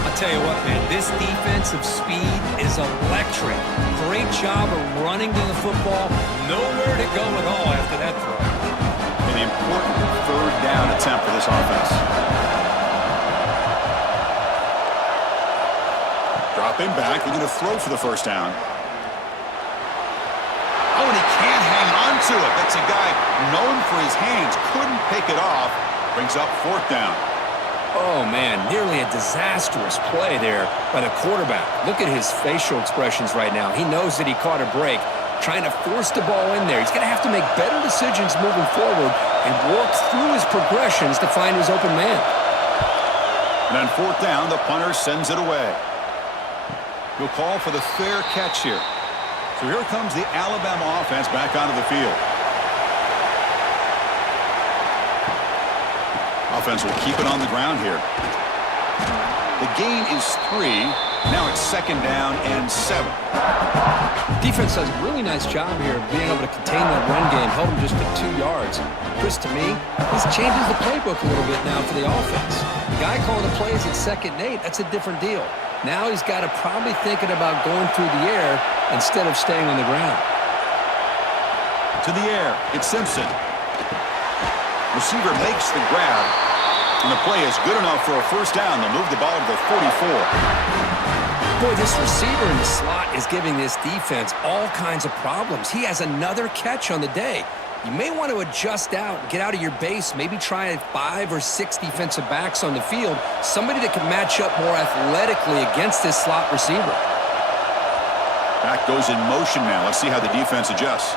I'll tell you what, man, this defensive speed is electric. Great job of running to the football. Nowhere to go at all after that throw. An important 3rd down attempt for this offense. Dropping back. They're going to throw for the 1st down. Oh, and he can't hang on to it. That's a guy known for his hands. Couldn't pick it off. Brings up 4th down. Oh, man, nearly a disastrous play there by the quarterback. Look at his facial expressions right now. He knows that he caught a break, trying to force the ball in there. He's going to have to make better decisions moving forward and work through his progressions to find his open man. And on 4th down, the punter sends it away. He'll call for the fair catch here. So here comes the Alabama offense back onto the field. Offense will keep it on the ground here. The gain is 3. Now it's 2nd down and 7. Defense does a really nice job here of being able to contain that run game, held him just to 2 yards. Chris, to me, this changes the playbook a little bit now for the offense. The guy calling the plays at 2nd and 8, that's a different deal. Now he's got to probably thinking about going through the air instead of staying on the ground. To the air, it's Simpson. Receiver makes the grab, and the play is good enough for a 1st down. They'll move the ball to the 44. Boy, this receiver in the slot is giving this defense all kinds of problems. He has another catch on the day. You may want to adjust out, get out of your base, maybe try 5 or 6 defensive backs on the field, somebody that can match up more athletically against this slot receiver. Back goes in motion now. Let's see how the defense adjusts.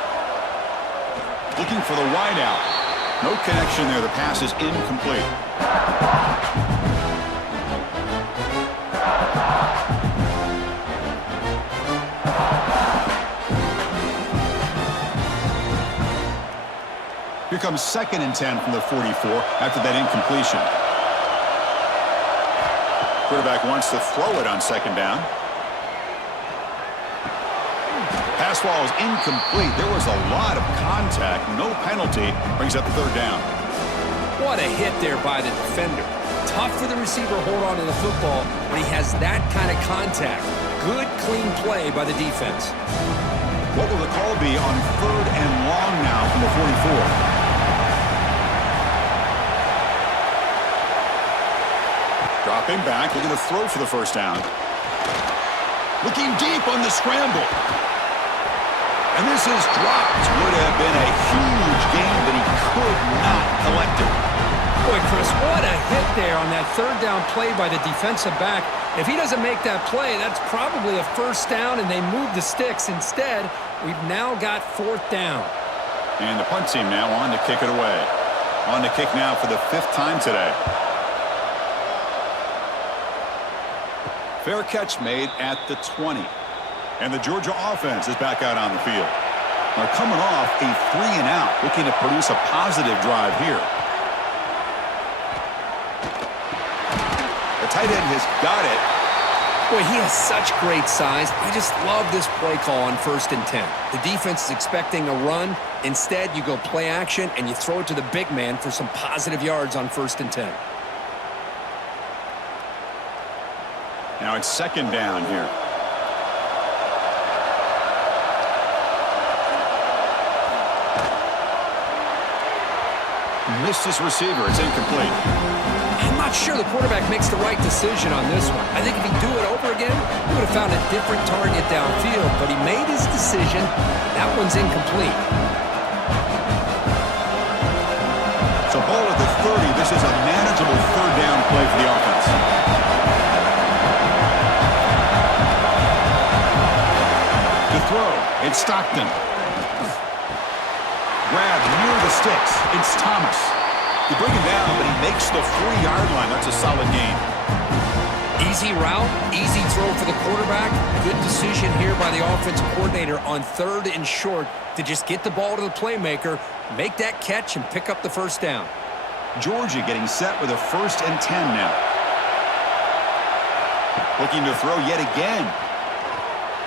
Looking for the wide out. No connection there. The pass is incomplete. Here comes 2nd and 10 from the 44 after that incompletion. Quarterback wants to throw it on 2nd down. Pass ball is incomplete. There was a lot of contact. No penalty. Brings up 3rd down. What a hit there by the defender. Tough for the receiver to hold on to the football when he has that kind of contact. Good, clean play by the defense. What will the call be on 3rd and long now from the 44? Dropping back, looking to throw for the first down. Looking deep on the scramble. And this is dropped. Would have been a huge gain, but he could not collect it. Boy, Chris, what a hit there on that 3rd down play by the defensive back. If he doesn't make that play, that's probably a first down, and they move the sticks. Instead, we've now got 4th down. And the punt team now on to kick it away. On to kick now for the 5th time today. Fair catch made at the 20. And the Georgia offense is back out on the field. They're coming off a 3-and-out, looking to produce a positive drive here. The tight end has got it. Boy, he has such great size. I just love this play call on 1st and 10. The defense is expecting a run. Instead, you go play action, and you throw it to the big man for some positive yards on 1st and 10. Now it's 2nd down here. Missed his receiver. It's incomplete. I'm not sure the quarterback makes the right decision on this one. I think if he'd do it over again, he would have found a different target downfield, but he made his decision. That one's incomplete. So ball at the 30. This is a manageable 3rd down play for the offense. To throw, it's Stockton. Grab near the sticks. It's Thomas. You bring him down, but he makes the 40-yard line. That's a solid gain. Easy route, easy throw for the quarterback. Good decision here by the offensive coordinator on 3rd and short to just get the ball to the playmaker, make that catch, and pick up the 1st down. Georgia getting set with a 1st and 10 now. Looking to throw yet again.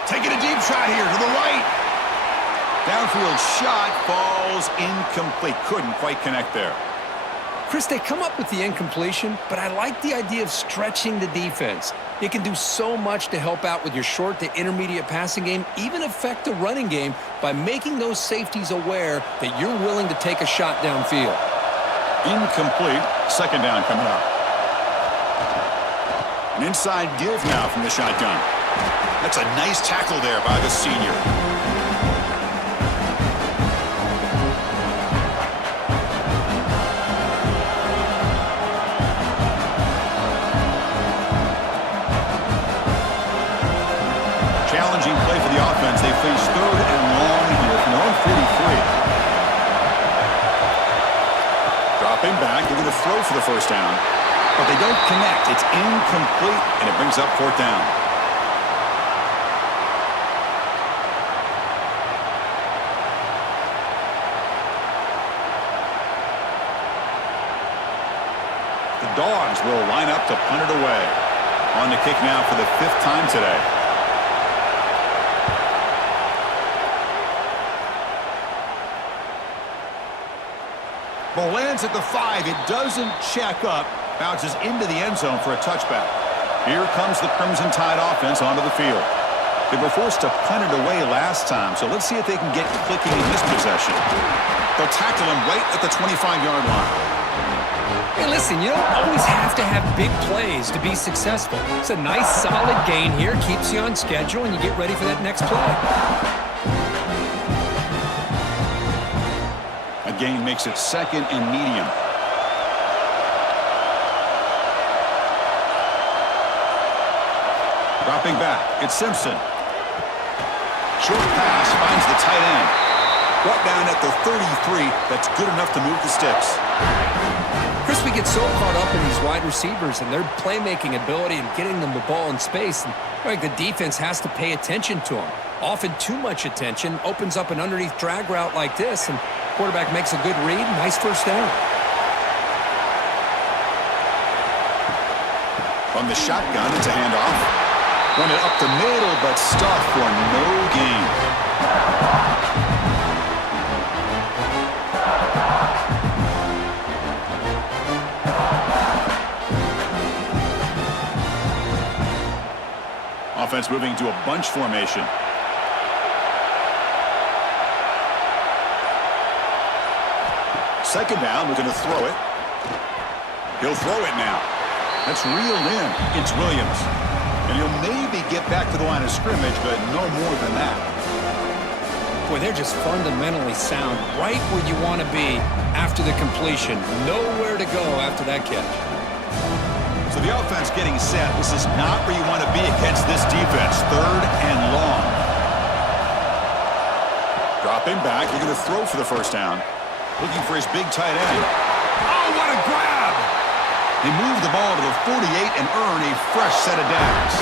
Taking a deep shot here to the right. Downfield shot falls incomplete. Couldn't quite connect there. Chris, they come up with the incompletion, but I like the idea of stretching the defense. You can do so much to help out with your short to intermediate passing game, even affect the running game by making those safeties aware that you're willing to take a shot downfield. Incomplete. 2nd down coming up. An inside give now from the shotgun. That's a nice tackle there by the senior. Challenging play for the offense. They face 3rd and long here from their own 43. Dropping back, looking to throw for the 1st down. But they don't connect. It's incomplete, and it brings up 4th down. The Dogs will line up to punt it away. On to kick now for the 5th time today. Ball lands at the 5. It doesn't check up. Bounces into the end zone for a touchback. Here comes the Crimson Tide offense onto the field. They were forced to punt it away last time, so let's see if they can get clicking in this possession. They'll tackle him right at the 25-yard line. Hey, listen, you don't always have to have big plays to be successful. It's a nice, solid gain here. Keeps you on schedule, and you get ready for that next play. A gain makes it 2nd and medium. Dropping back, it's Simpson. Short pass finds the tight end. Brought down at the 33. That's good enough to move the sticks. Chris, we get so caught up in these wide receivers and their playmaking ability and getting them the ball in space. And the defense has to pay attention to them. Often too much attention opens up an underneath drag route like this, and quarterback makes a good read. Nice 1st down. From the shotgun, it's a handoff. Run it up the middle, but stuffed for no gain. Offense moving to a bunch formation. Second down, looking to throw it. He'll throw it now. That's reeled in. It's Williams. And he'll maybe get back to the line of scrimmage, but no more than that. Boy, they're just fundamentally sound, right where you want to be after the completion. Nowhere to go after that catch. So the offense getting set. This is not where you want to be against this defense. Third and long. Dropping back. You're going to throw for the first down. Looking for his big tight end. Oh, what a grab! They move the ball to the 48 and earn a fresh set of downs.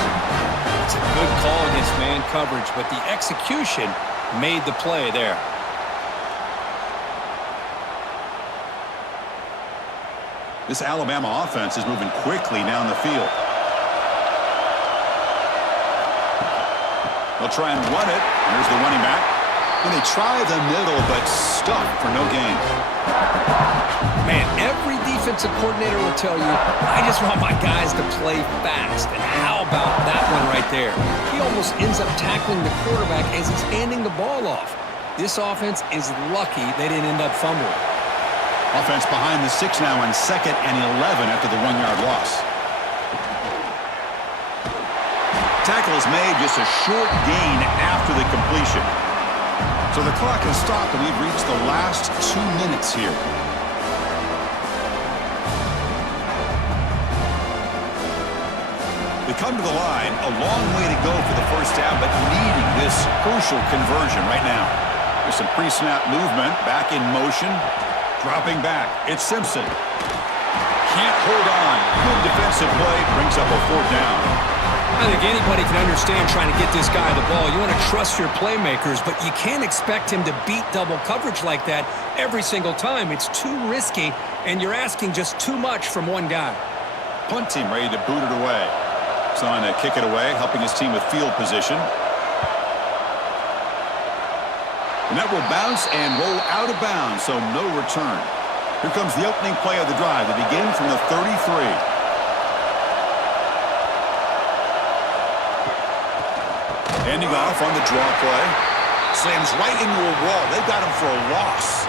It's a good call against man coverage, but the execution made the play there. This Alabama offense is moving quickly down the field. They'll try and run it. Here's the running back. And they try the middle, but stuck for no gain. Man, every defensive coordinator will tell you, I just want my guys to play fast. And how about that one right there? He almost ends up tackling the quarterback as he's handing the ball off. This offense is lucky they didn't end up fumbling. Offense behind the 6 now on 2nd and 11 after the 1-yard loss. Tackle is made, just a short gain after the completion. So the clock has stopped and we've reached the last 2 minutes here. They come to the line, a long way to go for the first down, but needing this crucial conversion right now. There's some pre-snap movement, back in motion, dropping back. It's Simpson. Can't hold on. Good defensive play, brings up a 4th down. I think anybody can understand trying to get this guy the ball. You want to trust your playmakers, but you can't expect him to beat double coverage like that every single time. It's too risky, and you're asking just too much from one guy. Punt team ready to boot it away. He's on to kick it away, helping his team with field position. And that will bounce and roll out of bounds, so no return. Here comes the opening play of the drive. They begin from the 33. Ending off on the draw play. Slams right into a wall. They've got him for a loss.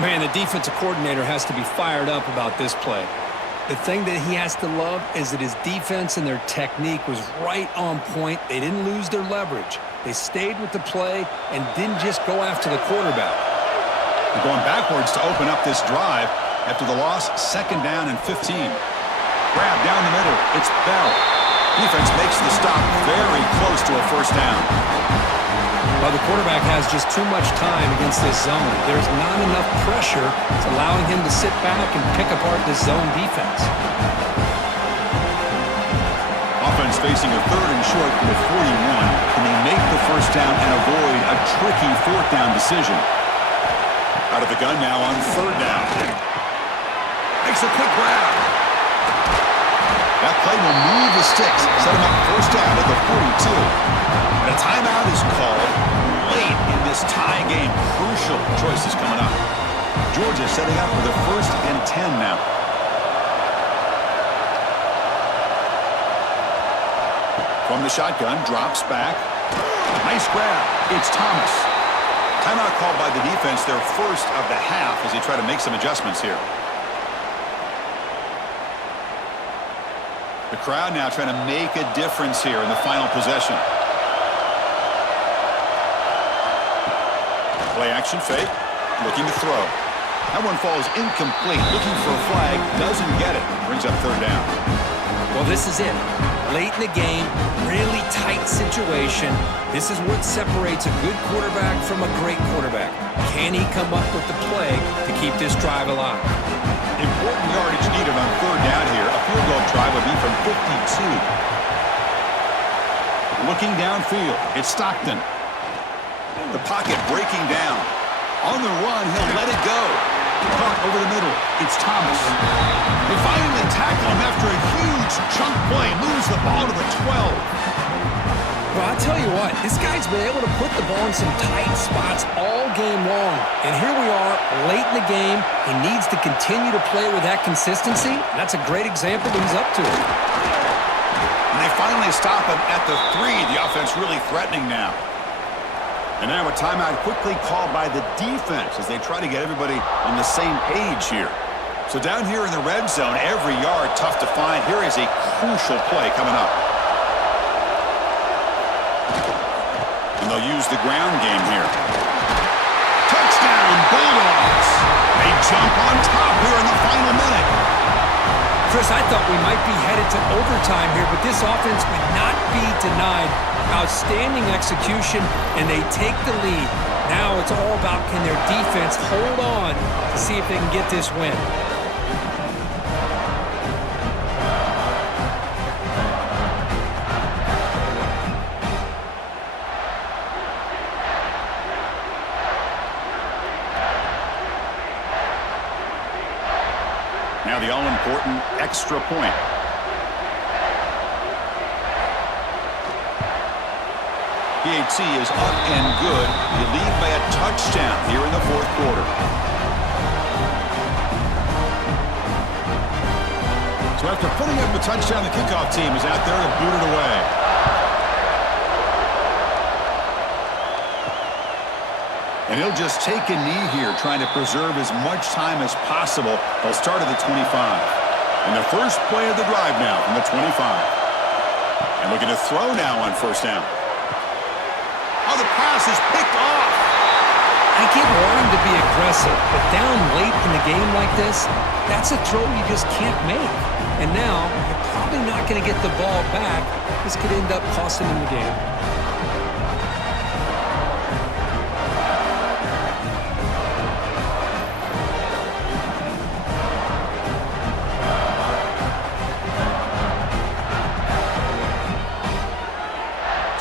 Man, the defensive coordinator has to be fired up about this play. The thing that he has to love is that his defense and their technique was right on point. They didn't lose their leverage. They stayed with the play and didn't just go after the quarterback. They're going backwards to open up this drive after the loss. 2nd down and 15. Grab down the middle. It's Bell. Defense makes the stop very close to a first down. Well, the quarterback has just too much time against this zone. There's not enough pressure to allowing him to sit back and pick apart this zone defense. Offense facing a 3rd and short from the 41. Can they make the first down and avoid a tricky 4th down decision? Out of the gun now on 3rd down. Makes a quick grab. That play will move the sticks, set him up first down at the 42. And a timeout is called late in this tie game. Crucial choices coming up. Georgia setting up for the 1st and 10 now. From the shotgun, drops back. Nice grab. It's Thomas. Timeout called by the defense, their first of the half, as they try to make some adjustments here. The crowd now trying to make a difference here in the final possession. Play action fake. Looking to throw. That one falls incomplete. Looking for a flag. Doesn't get it. Brings up 3rd down. Well, this is it. Late in the game, really tight situation. This is what separates a good quarterback from a great quarterback. Can he come up with the play to keep this drive alive? Important yardage needed on 3rd down here. A field goal try would be from 52. Looking downfield, it's Stockton. The pocket breaking down. On the run, he'll let it go. Caught over the middle, it's Thomas. They finally tackle him after a huge chunk play. Moves the ball to the 12. Well, I'll tell you what, this guy's been able to put the ball in some tight spots all game long. And here we are, late in the game. He needs to continue to play with that consistency. That's a great example that he's up to it. And they finally finally stop him at the 3. The offense really threatening now. And now a timeout quickly called by the defense as they try to get everybody on the same page here. So down here in the red zone, every yard tough to find. Here is a crucial play coming up. And they'll use the ground game here. Touchdown, Bulldogs! They jump on top here in the final minute. Chris, I thought we might be headed to overtime here, but this offense would not be denied. Outstanding execution, and they take the lead. Now it's all about can their defense hold on to see if they can get this win. Now the all-important extra point. PAT is up and good. You lead by a touchdown here in the fourth quarter. So after putting up a touchdown, the kickoff team is out there to boot it away. And he'll just take a knee here, trying to preserve as much time as possible. They'll start at the 25. And the first play of the drive now from the 25. And looking to throw now on first down. Oh, the pass is picked off. I get wanting to be aggressive, but down late in the game like this, that's a throw you just can't make. And now, you're probably not going to get the ball back. This could end up costing them the game.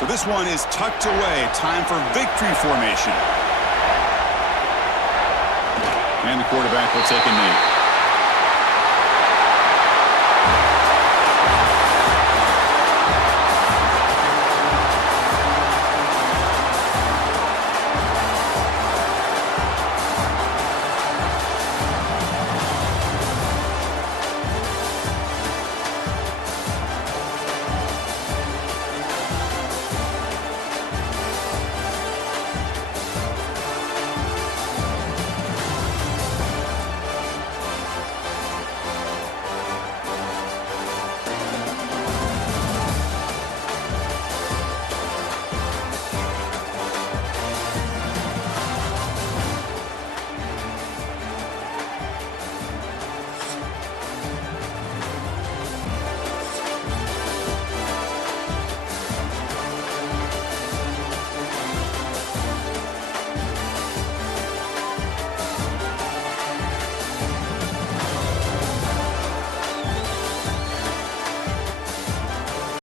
So this one is tucked away. Time for victory formation. And the quarterback will take a knee.